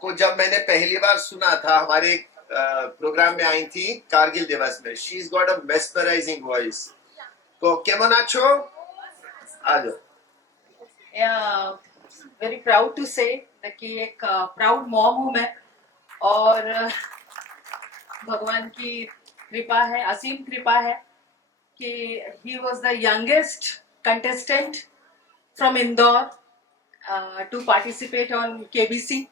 को जब मैंने पहली बार सुना था, हमारे एक प्रोग्राम में आई थी कारगिल दिवस में. She is got a mesmerising voice. तो केमन आछो? आ जाओ. Yeah, very proud to say कि एक प्राउड मॉम हूँ मैं, और भगवान की कृपा है, असीम कृपा है कि he was the youngest contestant from Indore to participate on KBC.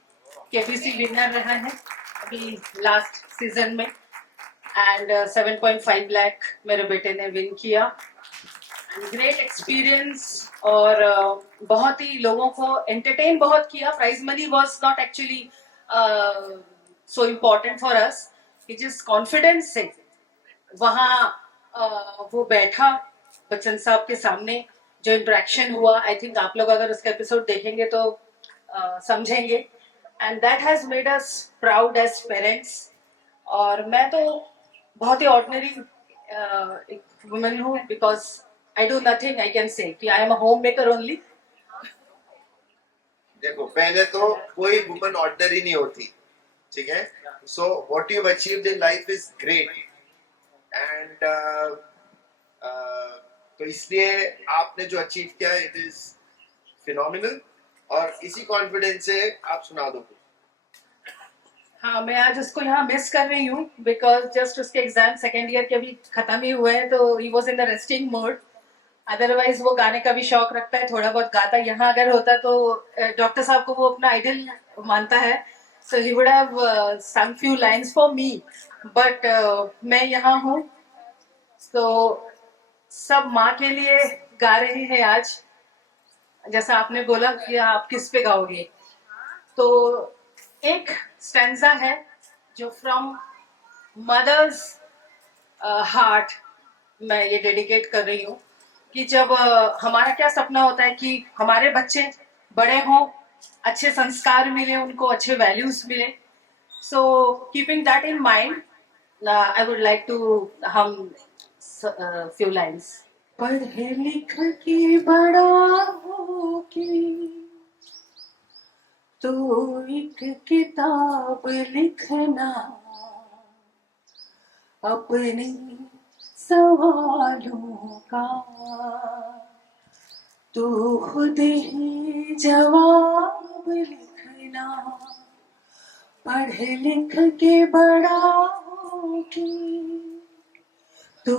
KBC winner रहा है अभी लास्ट सीजन में, एंड 7.5 लाख मेरे बेटे ने विन किया. ग्रेट एक्सपीरियंस, और बहुत ही लोगों को एंटरटेन बहुत किया. Prize money was not actually so important for us, कि जिस कॉन्फिडेंस से वहाँ वो बैठा बच्चन साहब के सामने, जो इंटरेक्शन हुआ, आई थिंक आप लोग अगर उसका एपिसोड देखेंगे तो समझेंगे. And that has made us proud as parents. और मैं तो बहुत ही ऑर्डिनरी एक वुमन हूँ, because I do nothing. I can say कि I am a homemaker only. देखो, पहले तो कोई वुमन ऑर्डिनरी नहीं होती, ठीक है. So what you have achieved in life is great, and तो इसलिए आपने जो अचीव किया है इट इज फिनोमिनल. और इसी कॉन्फिडेंस से आप सुना दो. हाँ, मैं आज उसको यहाँ मिस कर रही हूँ, बिकॉज जस्ट उसके एग्जाम सेकेंड ईयर के अभी खत्म ही हुए हैं, तो he was in the resting mode. Otherwise वो गाने का भी शौक रखता है, थोड़ा बहुत गाता. यहाँ अगर होता तो डॉक्टर साहब को वो अपना आइडल मानता है, so he would have some few lines for me. But मैं यहाँ हूँ, तो सब माँ के लिए गा रहे हैं आज. जैसा आपने बोला कि आप किस पे गाओगे, तो एक स्टैंजा है जो फ्रॉम मदर्स हार्ट मैं ये डेडिकेट कर रही हूँ, कि जब हमारा क्या सपना होता है कि हमारे बच्चे बड़े हों, अच्छे संस्कार मिले उनको, अच्छे वैल्यूज मिले. So keeping that in mind, I would like to hum few lines. पढ़े लिख के बड़ा हो के तो एक किताब लिखना, अपने सवालों का तो खुद ही जवाब लिखना. पढ़ लिख के बड़ा होके तो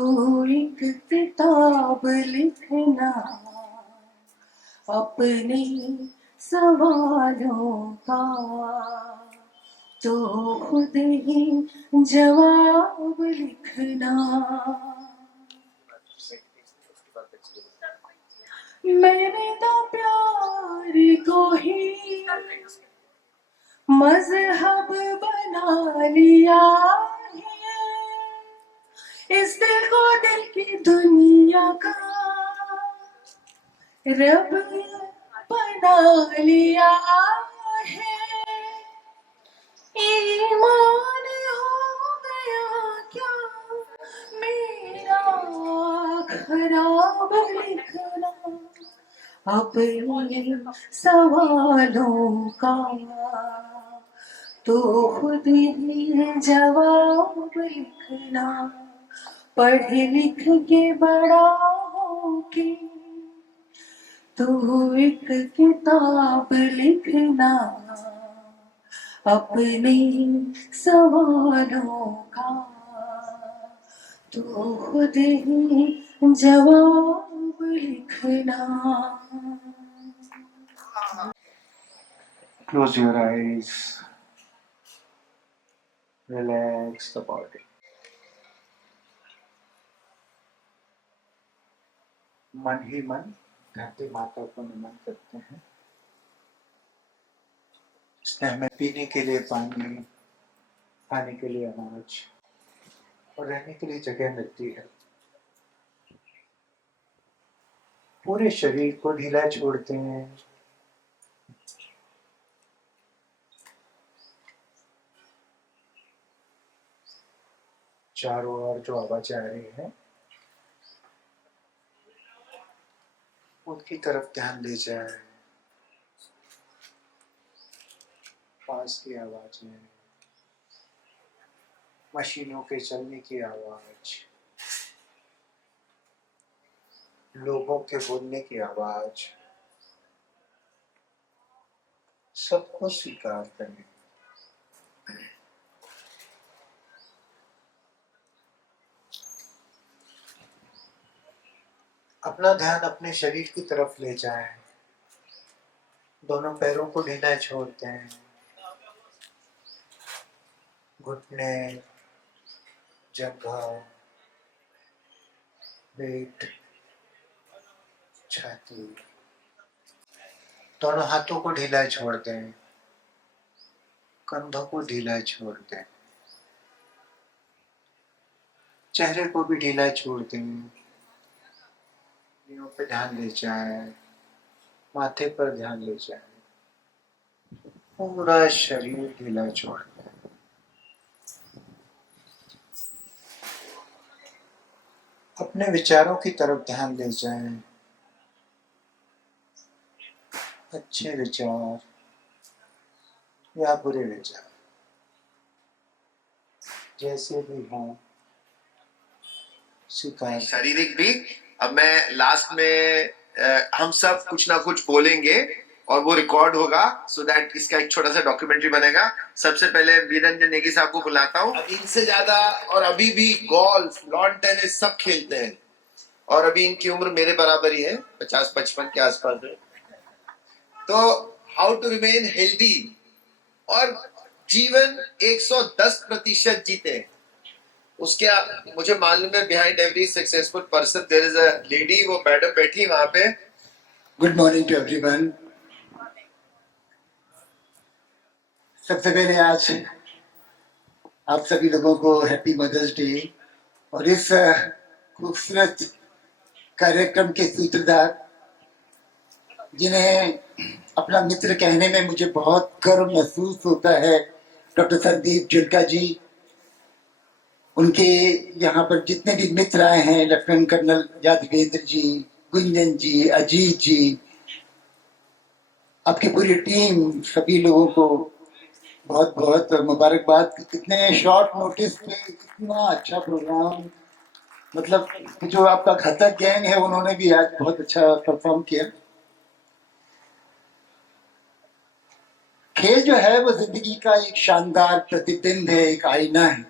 एक किताब लिखना, अपने सवालों का तो खुद ही जवाब लिखना. मैंने तो प्यार को ही मजहब बना लिया है, इस दिल को दिल की दुनिया का रब बना लिया है. ईमान हो गया क्या मेरा खराब लिखना, अपने सवालों का तो खुद ही जवाब लिखना. पढ़ लिख के बड़ा होके तो एक किताब लिखना, अपने सवालों का तो खुद ही जवाब लिखना. Close your eyes. Relax the body. मन ही मन धरती माता को नमन करते हैं. स्नेह में पीने के लिए पानी, खाने के लिए अनाज, और रहने के लिए जगह मिलती है। पूरे शरीर को ढीला छोड़ते हैं। चारों ओर जो आवाजें आ रही हैं उनकी तरफ ध्यान ले जाए। पास की आवाजें, मशीनों के चलने की आवाज, लोगों के बोलने की आवाज, सबको स्वीकार करें। अपना ध्यान अपने शरीर की तरफ ले जाएं। दोनों पैरों को ढीला छोड़ते हैं। घुटने, जंघा, पेट, छाती, दोनों हाथों को ढीला छोड़ दें। कंधों को ढीला छोड़ दें। चेहरे को भी ढीला छोड़ दें। पे ध्यान ले जाए, माथे पर ध्यान ले जाए, पूरा शरीर ढीला छोड़ दें। अपने विचारों की तरफ ध्यान ले जाएं। अच्छे विचार या बुरे विचार जैसे भी हों स्वीकार। शारीरिक भी। अब मैं लास्ट में हम सब कुछ ना कुछ बोलेंगे और वो रिकॉर्ड होगा, सो दैट इसका एक छोटा सा डॉक्यूमेंट्री बनेगा। सबसे पहले वीरंजन नेगी साहब को बुलाता हूँ। अब इनसे ज्यादा और अभी भी गोल्फ, लॉन टेनिस सब खेलते हैं और अभी इनकी उम्र मेरे बराबर ही है, 50-55 के आसपास है। तो हाउ टू रिमेन हेल्दी और जीवन 110% जीते, उसके मुझे मालूम है। Behind every successful person there is a lady, वो मैडम बैठी वहां पे। Good morning to everyone. सबसे पहले आज आप सभी लोगों को हैप्पी मदर्स डे। और इस खूबसूरत कार्यक्रम के सूत्रधार, जिन्हें अपना मित्र कहने में मुझे बहुत गर्व महसूस होता है, डॉक्टर संदीप जुल्का जी। उनके यहाँ पर जितने भी मित्र आए हैं, लेफ्टिनेंट कर्नल यादवेंद्र जी, गुंजन जी, अजीत जी, आपकी पूरी टीम, सभी लोगों को बहुत बहुत मुबारकबाद। इतने शॉर्ट नोटिस पे इतना अच्छा प्रोग्राम, मतलब जो आपका घातक गैंग है उन्होंने भी आज बहुत अच्छा परफॉर्म किया। खेल जो है वो जिंदगी का एक शानदार प्रतिबिंब है, एक आईना है,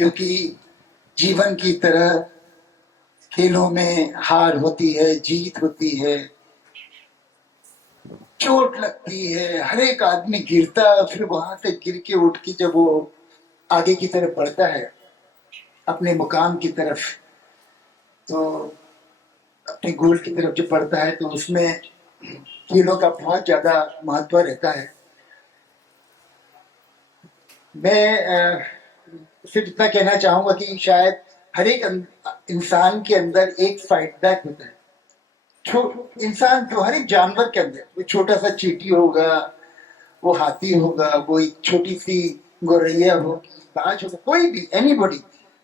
क्योंकि जीवन की तरह खेलों में हार होती है, जीत होती है, चोट लगती है, हर एक आदमी गिरता, फिर वहां से गिर के उठ के जब वो आगे की तरफ बढ़ता है अपने मुकाम की तरफ, तो अपने गोल की तरफ जब बढ़ता है तो उसमें खेलों का बहुत ज्यादा महत्व रहता है। मैं सिर्फ इतना कहना चाहूंगा कि शायद हर एक इंसान के अंदर एक फाइट बैक होता है। इंसान जो हर एक जानवर के अंदर, वो छोटा सा चींटी होगा, वो हाथी होगा, वो एक छोटी सी गौरैया होगी, बाज होगा, कोई भी एनीबॉडी,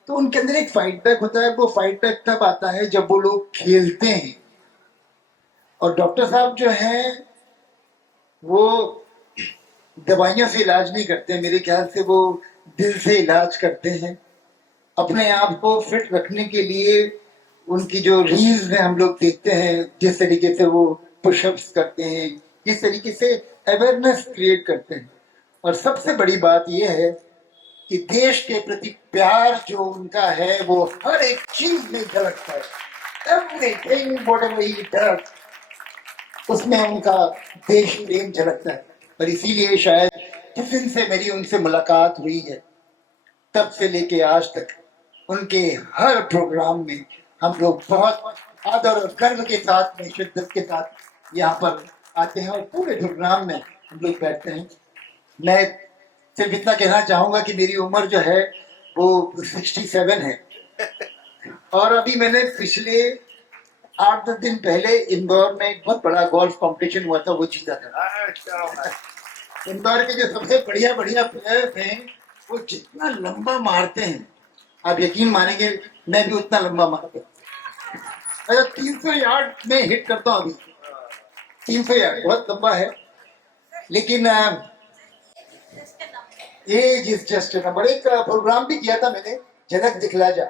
तो उनके अंदर एक फाइट बैक होता है। वो फाइट बैक तब आता है जब वो लोग खेलते हैं। और डॉक्टर साहब जो हैं वो दवाइयों से इलाज नहीं करते, मेरे ख्याल से वो दिल से इलाज करते हैं। अपने आप को फिट रखने के लिए उनकी जो रील्स में हम लोग देखते हैं, जिस तरीके से वो पुशअप्स करते हैं, जिस तरीके से अवेयरनेस क्रिएट करते हैं। और सबसे बड़ी बात यह है कि देश के प्रति प्यार जो उनका है वो हर एक चीज में झलकता है। एवरीथिंग व्हाटएवर ही डज, उसमें उनका देश प्रेम झलकता है। और इसीलिए शायद जिस दिन से मेरी उनसे मुलाकात हुई है, तब से लेके आज तक उनके हर प्रोग्राम में हम लोग बहुत आदर और गर्व के साथ में, शिद्दत के साथ यहाँ पर आते हैं और पूरे प्रोग्राम में हम लोग बैठते हैं। मैं सिर्फ इतना कहना चाहूँगा कि मेरी उम्र जो है वो 67 है। और अभी मैंने पिछले 8-10 दिन पहले इंदौर में एक बहुत बड़ा गोल्फ कंपटीशन हुआ था, वो जीता था। इंदौर के जो सबसे बढ़िया बढ़िया प्लेयर्स हैं वो जितना लंबा मारते हैं, आप यकीन मानेंगे मैं भी उतना लंबा मारता हूँ। अगर 300 यार्ड में हिट करता हूँ, अभी 300 यार्ड बहुत लंबा है, लेकिन age is just a number. एक प्रोग्राम भी किया था मैंने, झलक दिखला जा,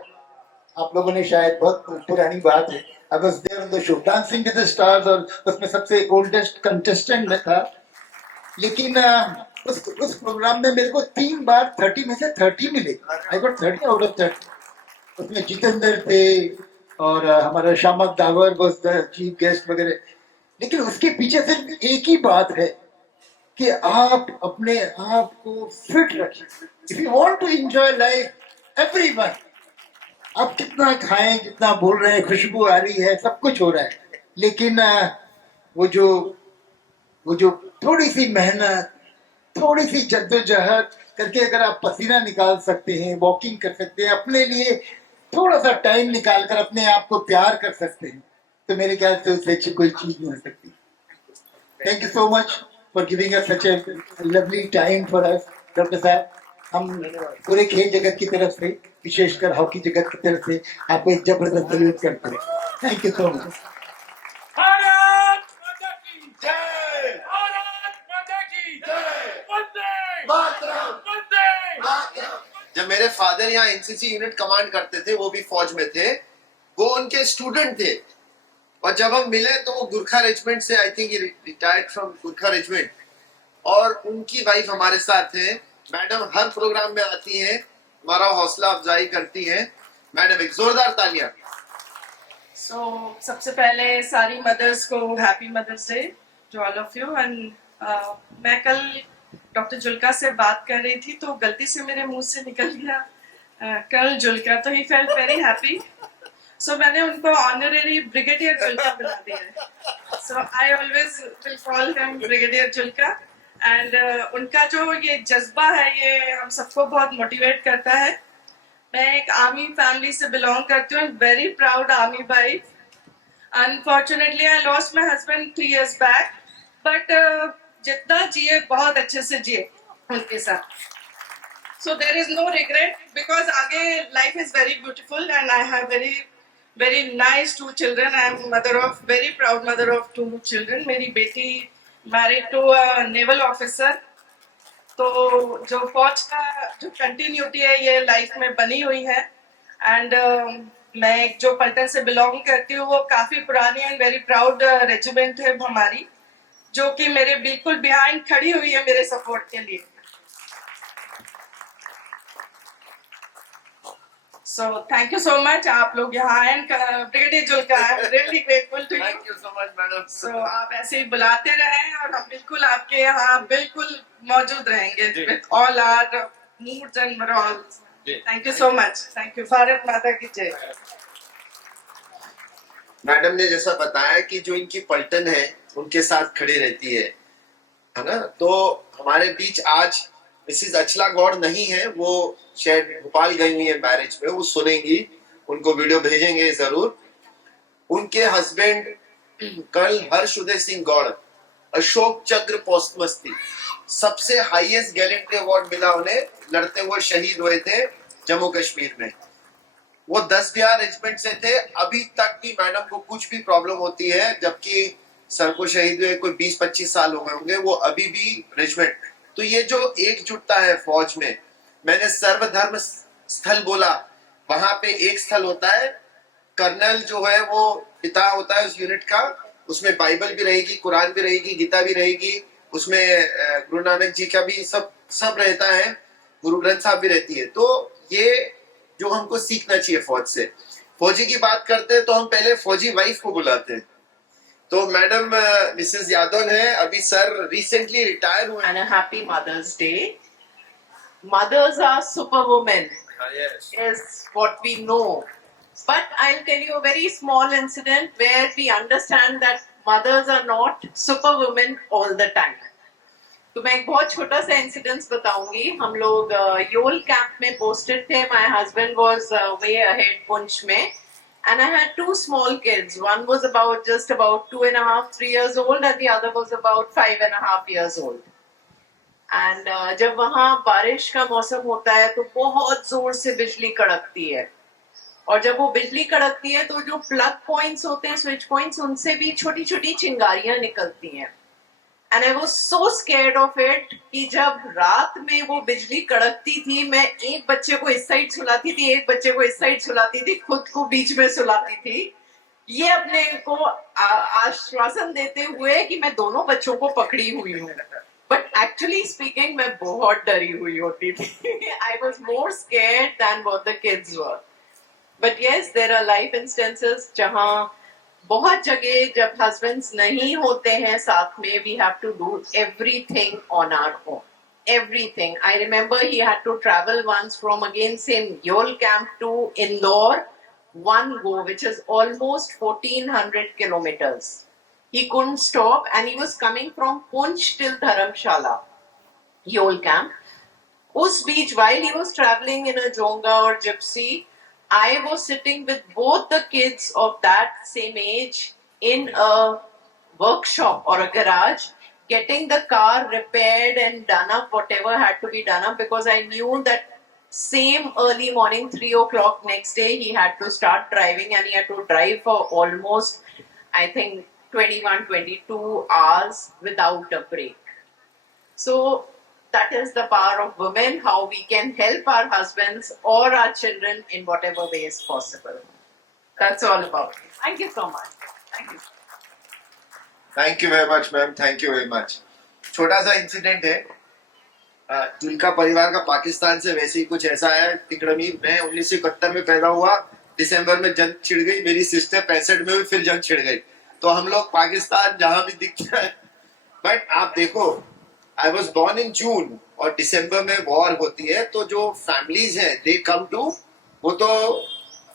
आप लोगों ने शायद, बहुत पुरानी बात है, I was there on the show dancing with the stars, और उसमें सबसे ओल्डेस्ट कंटेस्टेंट में था। लेकिन उस प्रोग्राम में मेरे को 3 बार 30 में से 30 मिले, आई गॉट 30 आउट ऑफ 30। उसमें जितेंद्र थे और हमारा Shiamak Davar was the chief guest वगैरह। लेकिन उसके पीछे सिर्फ एक ही बात है कि आप अपने आप को फिट रखिए। If you want to enjoy life, everyone, आप कितना खाएं, कितना बोल रहे हैं, खुशबू आ रही है, सब कुछ हो रहा है, लेकिन वो जो थोड़ी सी मेहनत, थोड़ी सी जद्दोजहद करके अगर आप पसीना निकाल सकते हैं, वॉकिंग कर सकते हैं, अपने लिए थोड़ा सा टाइम निकाल कर अपने आप को प्यार कर सकते हैं, तो मेरे ख्याल से उससे अच्छी कोई चीज नहीं हो सकती। Thank you so much for giving us such A lovely time for us doctor साहब। हम पूरे खेल जगत की तरफ से, विशेषकर हॉकी जगत की तरफ से आपको एक जबरदस्त सल्यूट करते हैं। Thank you so much. Bharat माता की जय, भारत माता की जय, वंदे मातरम, वंदे मातरम। जब मेरे फादर यहाँ एनसीसी यूनिट कमांड करते थे, वो भी फौज में थे, वो उनके स्टूडेंट थे, और जब हम मिले तो वो गुरखा रेजिमेंट से, I think retired from Gurkha regiment, और उनकी वाइफ हमारे साथ है। मैडम हर प्रोग्राम में आती हैं, हमारा हौसला अफजाई करती हैं। मैडम एक जोरदार तालियां। सबसे पहले सारी मदर्स को happy mother's day to all of you. And मैं कल डॉक्टर जुल्का से बात कर रही थी तो गलती से मेरे मुंह से निकल गया कर्नल जुल्का, तो he felt very happy, so मैंने उनको ऑनरेरी ब्रिगेडियर जुल्का बना दिया है। So I always will call him brigadier Julka. And उनका जो ये जज्बा है, ये हम सबको बहुत मोटिवेट करता है। मैं एक आर्मी फैमिली से बिलोंग करती हूँ, very proud army wife. Unfortunately I lost my husband 3 years back, but जितना जिए बहुत अच्छे से जिए उनके साथ। So there is no regret, because आगे life is very beautiful and I have very nice 2 children. I am mother of, very proud mother of 2 children. मेरी बेटी married to a naval officer, तो जो फौज का जो कंटिन्यूटी है ये लाइफ में बनी हुई है। एंड मैं जो पलटन से बिलोंग करती हूँ, वो काफी पुरानी एंड वेरी प्राउड रेजिमेंट है हमारी, जो कि मेरे बिल्कुल बिहाइंड खड़ी हुई है मेरे सपोर्ट के लिए। So thank you so much, आप लोग यहाँ आए। Brigadier Julka, I am really grateful to you. Thank you so much, madam. So आप ऐसे ही बुलाते रहें और हम बिल्कुल आपके यहाँ बिल्कुल मौजूद रहेंगे with all our moods and morals. Thank you so much. Thank you. Bharat माता की जय। मैडम ने जैसा बताया कि जो इनकी पलटन है उनके साथ खड़ी रहती है ना, तो हमारे बीच आज मिसिज अचला गौड़ नहीं है, वो शायद भोपाल गई हुई है मैरिज में, वो सुनेंगी, उनको वीडियो भेजेंगे जरूर। उनके हस्बैंड कर्नल हर्षोदय सिंह गौड़ अशोक चक्र पोस्टमस्ती, सबसे हाईएस्ट गैलेंट्री अवार्ड मिला उन्हें, लड़ते हुए शहीद हुए थे जम्मू कश्मीर में। वो 10 बिहार रेजिमेंट से थे। अभी तक भी मैडम को कुछ भी प्रॉब्लम होती है, जबकि सर को शहीद हुए कोई 20-25 साल हो गए होंगे, वो अभी भी रेजिमेंट। तो ये जो एकजुटता है फौज में, मैंने सर्वधर्म स्थल बोला, वहां पे एक स्थल होता है, कर्नल जो है वो पिता होता है उस यूनिट का, उसमें बाइबल भी रहेगी, कुरान भी रहेगी, गीता भी रहेगी, उसमें गुरु नानक जी का भी सब रहता है, गुरु ग्रंथ साहब भी रहती है। तो ये जो हमको सीखना चाहिए फौज से। फौजी की बात करते हैं तो हम पहले फौजी वाइफ को बुलाते हैं, तो मैडम मिसेस यादव है, अभी सर रिसेंटली रिटायर हुए। And a happy Mother's Day. Mothers are superwomen, is what we know. But I'll tell you a very small incident where we understand that mothers are not superwomen all the time. तो मैं एक बहुत छोटा सा incidence बताऊंगी. हम लोग Yol camp में पोस्टेड थे. My husband was way ahead Poonch में, and I had two small kids. One was just about 2.5, 3 years old, and the other was about 5.5 years old. And जब वहाँ बारिश का मौसम होता है तो बहुत जोर से बिजली कड़कती है, और जब वो बिजली कड़कती है तो जो प्लग पॉइंट्स होते हैं, स्विच पॉइंट्स, उनसे भी छोटी छोटी चिंगारियां निकलती हैं. And I was so scared of it कि जब रात में वो बिजली कड़कती थी, मैं एक बच्चे को इस साइड सुलाती थी, एक बच्चे को इस साइड सुलाती थी, खुद को बीच में सुलाती थी, ये अपने को आश्वासन देते हुए कि मैं दोनों बच्चों को पकड़ी हुई हूँ. बट एक्चुअली स्पीकिंग मैं बहुत डरी हुई होती थी. I was more scared than what the kids were. But yes, there are life instances जहाँ बहुत जगह जब हस्बैंड्स नहीं होते हैं साथ में, we have to do everything on our own. Everything. I remember he had to travel once from again same Yol camp to Indore, one go, which is almost 1400 kilometers. He couldn't stop, and he was coming from Punch till Dharamshala, Yol camp. Us beach, while he was traveling in a jonga or gypsy, I was sitting with both the kids of that same age in a workshop or a garage, getting the car repaired and done up, whatever had to be done up, because I knew that same early morning, 3 o'clock next day, he had to start driving, and he had to drive for almost, I think, 21, 22 hours without a break. So that is the power of women, how we can help our husbands or our children in whatever way is possible. That's all about it. Thank you so much. Thank you. Thank you very much ma'am, thank you very much. छोटा सा incident है. जुल्का परिवार का पाकिस्तान से वैसे ही कुछ ऐसा है. तिकड़मी, मैं 1971 में पैदा हुआ, दिसंबर में जंग छिड़ गई. मेरी सिस्टर 65 में हुई, फिर जंग छिड़ गई. तो हम लोग पाकिस्तान जहां भी दिखता है. बट आप देखो, आई वॉज बॉर्न इन जून और दिसंबर में वॉर होती है, तो जो फैमिलीज हैं दे कम टू, वो तो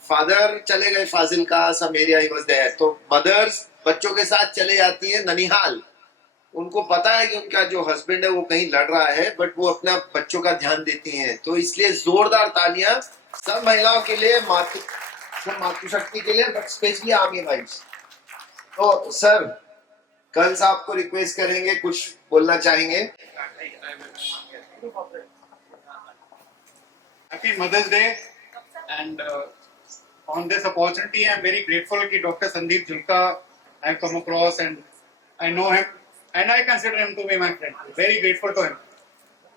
फादर चले गए फाजिलका, सम एरिया ही वाज देयर, तो मदर्स बच्चों के साथ चले जाती है ननिहाल. उनको पता है कि उनका जो हस्बैंड है वो कहीं लड़ रहा है, बट वो अपना बच्चों का ध्यान देती हैं. तो इसलिए जोरदार तालियां सब महिलाओं के लिए, मातृशक्ति के लिए, बट स्पेशली आर्मी वाइफ्स. तो सर, कल साहब को रिक्वेस्ट करेंगे, कुछ बोलना चाहेंगे. Happy Mother's Day, and on this opportunity I am very grateful कि Dr. Sandeep Julka I have come across, and I know him and I consider him to be my friend. Very grateful to him.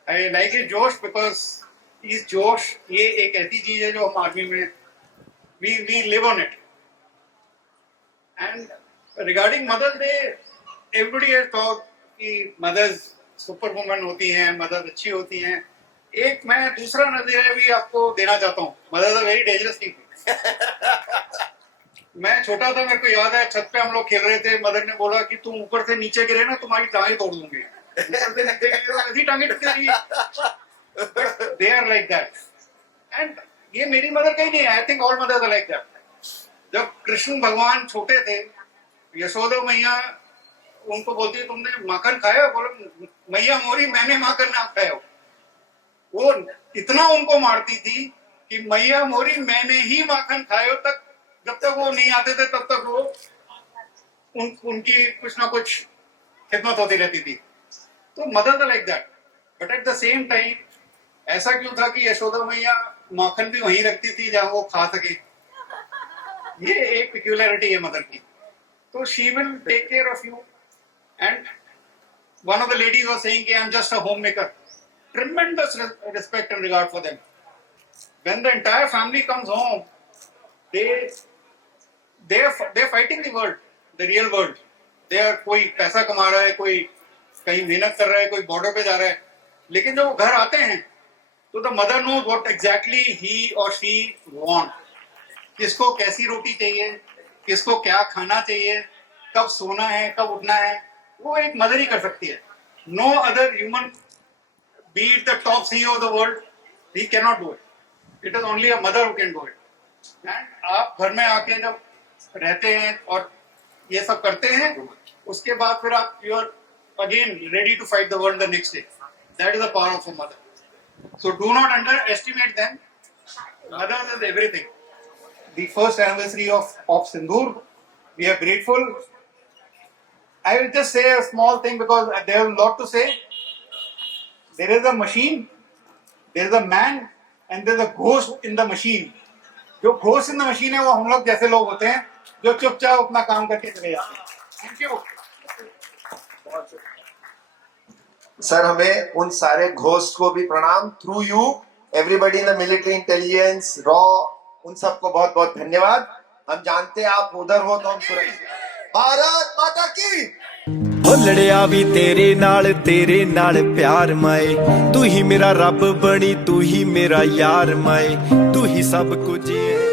I like his जोश because इस जोश, ये एक ऐसी चीज है जो हम आर्मी में we live on it. And regarding Mother's Day, everybody has thought कि मदर्स सुपर वुमन होती हैं, मदर्स अच्छी होती हैं. एक मैं दूसरा नजरिया भी आपको देना चाहता हूँ. Mothers are very dangerous people. मैं छोटा था, मेरे को याद है, छत पे हम लोग खेल रहे थे, मदर ने बोला कि तुम ऊपर से नीचे गिरे ना, तुम्हारी टांगें तोड़ दूंगी. ऊपर से नीचे गिरे तो ऐसी टांगें टूट जाएंगी. They are like that. And ये मेरी मदर का ही नहीं है, I think all mothers are like that. जब कृष्ण भगवान छोटे थे, यशोदा मैया उनको बोलती है तुमने माखन खाया? बोलो मैया मोरी, मैंने माखन ना खाया. वो इतना उनको मारती थी कि मैया मोरी मैंने ही माखन खाया तक, जब तक वो नहीं आते थे तब तक वो उनकी कुछ ना कुछ खिदमत होती रहती थी. तो mother like that. But at the same time ऐसा क्यों था कि यशोदा मैया माखन भी वहीं रखती थी जहां वो खा सके. ये एक पिक्यूलरिटी है मदर की. तो she will take care of you. And one of the ladies was saying, I'm just a homemaker. Tremendous respect and regard for them. When the entire family comes home, they're fighting the world, the real world. They are, कोई पैसा कमा रहा है, कोई कहीं मेहनत कर रहा है, कोई बॉर्डर पे जा रहा है. लेकिन जब वो घर आते हैं, तो the mother knows what exactly he or she want. किसको कैसी रोटी चाहिए, किसको क्या खाना चाहिए, कब सोना है, कब उठना है, वो एक मदर ही कर सकती है. No other human, be it the top CEO of the world, he can not do it. It is only a mother who can do it. And आप घर में आके जब रहते हैं और ये सब करते हैं, उसके बाद फिर आप your again ready to fight the world the next day. That is the power of a mother. So do not underestimate them. Mother is everything. The first anniversary of Sindoor, we are grateful. I will just say a small thing because there is a lot to say. There is a machine, there is a man, and there is a ghost in the machine. जो ghost in the machine है वो हम लोग जैसे लोग होते हैं जो चुपचाप अपना काम करके चले जाते हैं. Thank you. सर हमें उन सारे घोस्ट को भी प्रणाम. Through you everybody in the military intelligence raw, उन सबको बहुत बहुत धन्यवाद. हम जानते हैं आप उधर हो तो हम सुरक्षित. भारत माता की. हो लड़िया भी तेरे नाल प्यार माए, तू ही मेरा रब बनी, तू ही मेरा यार माए, तू ही सब कुछ है.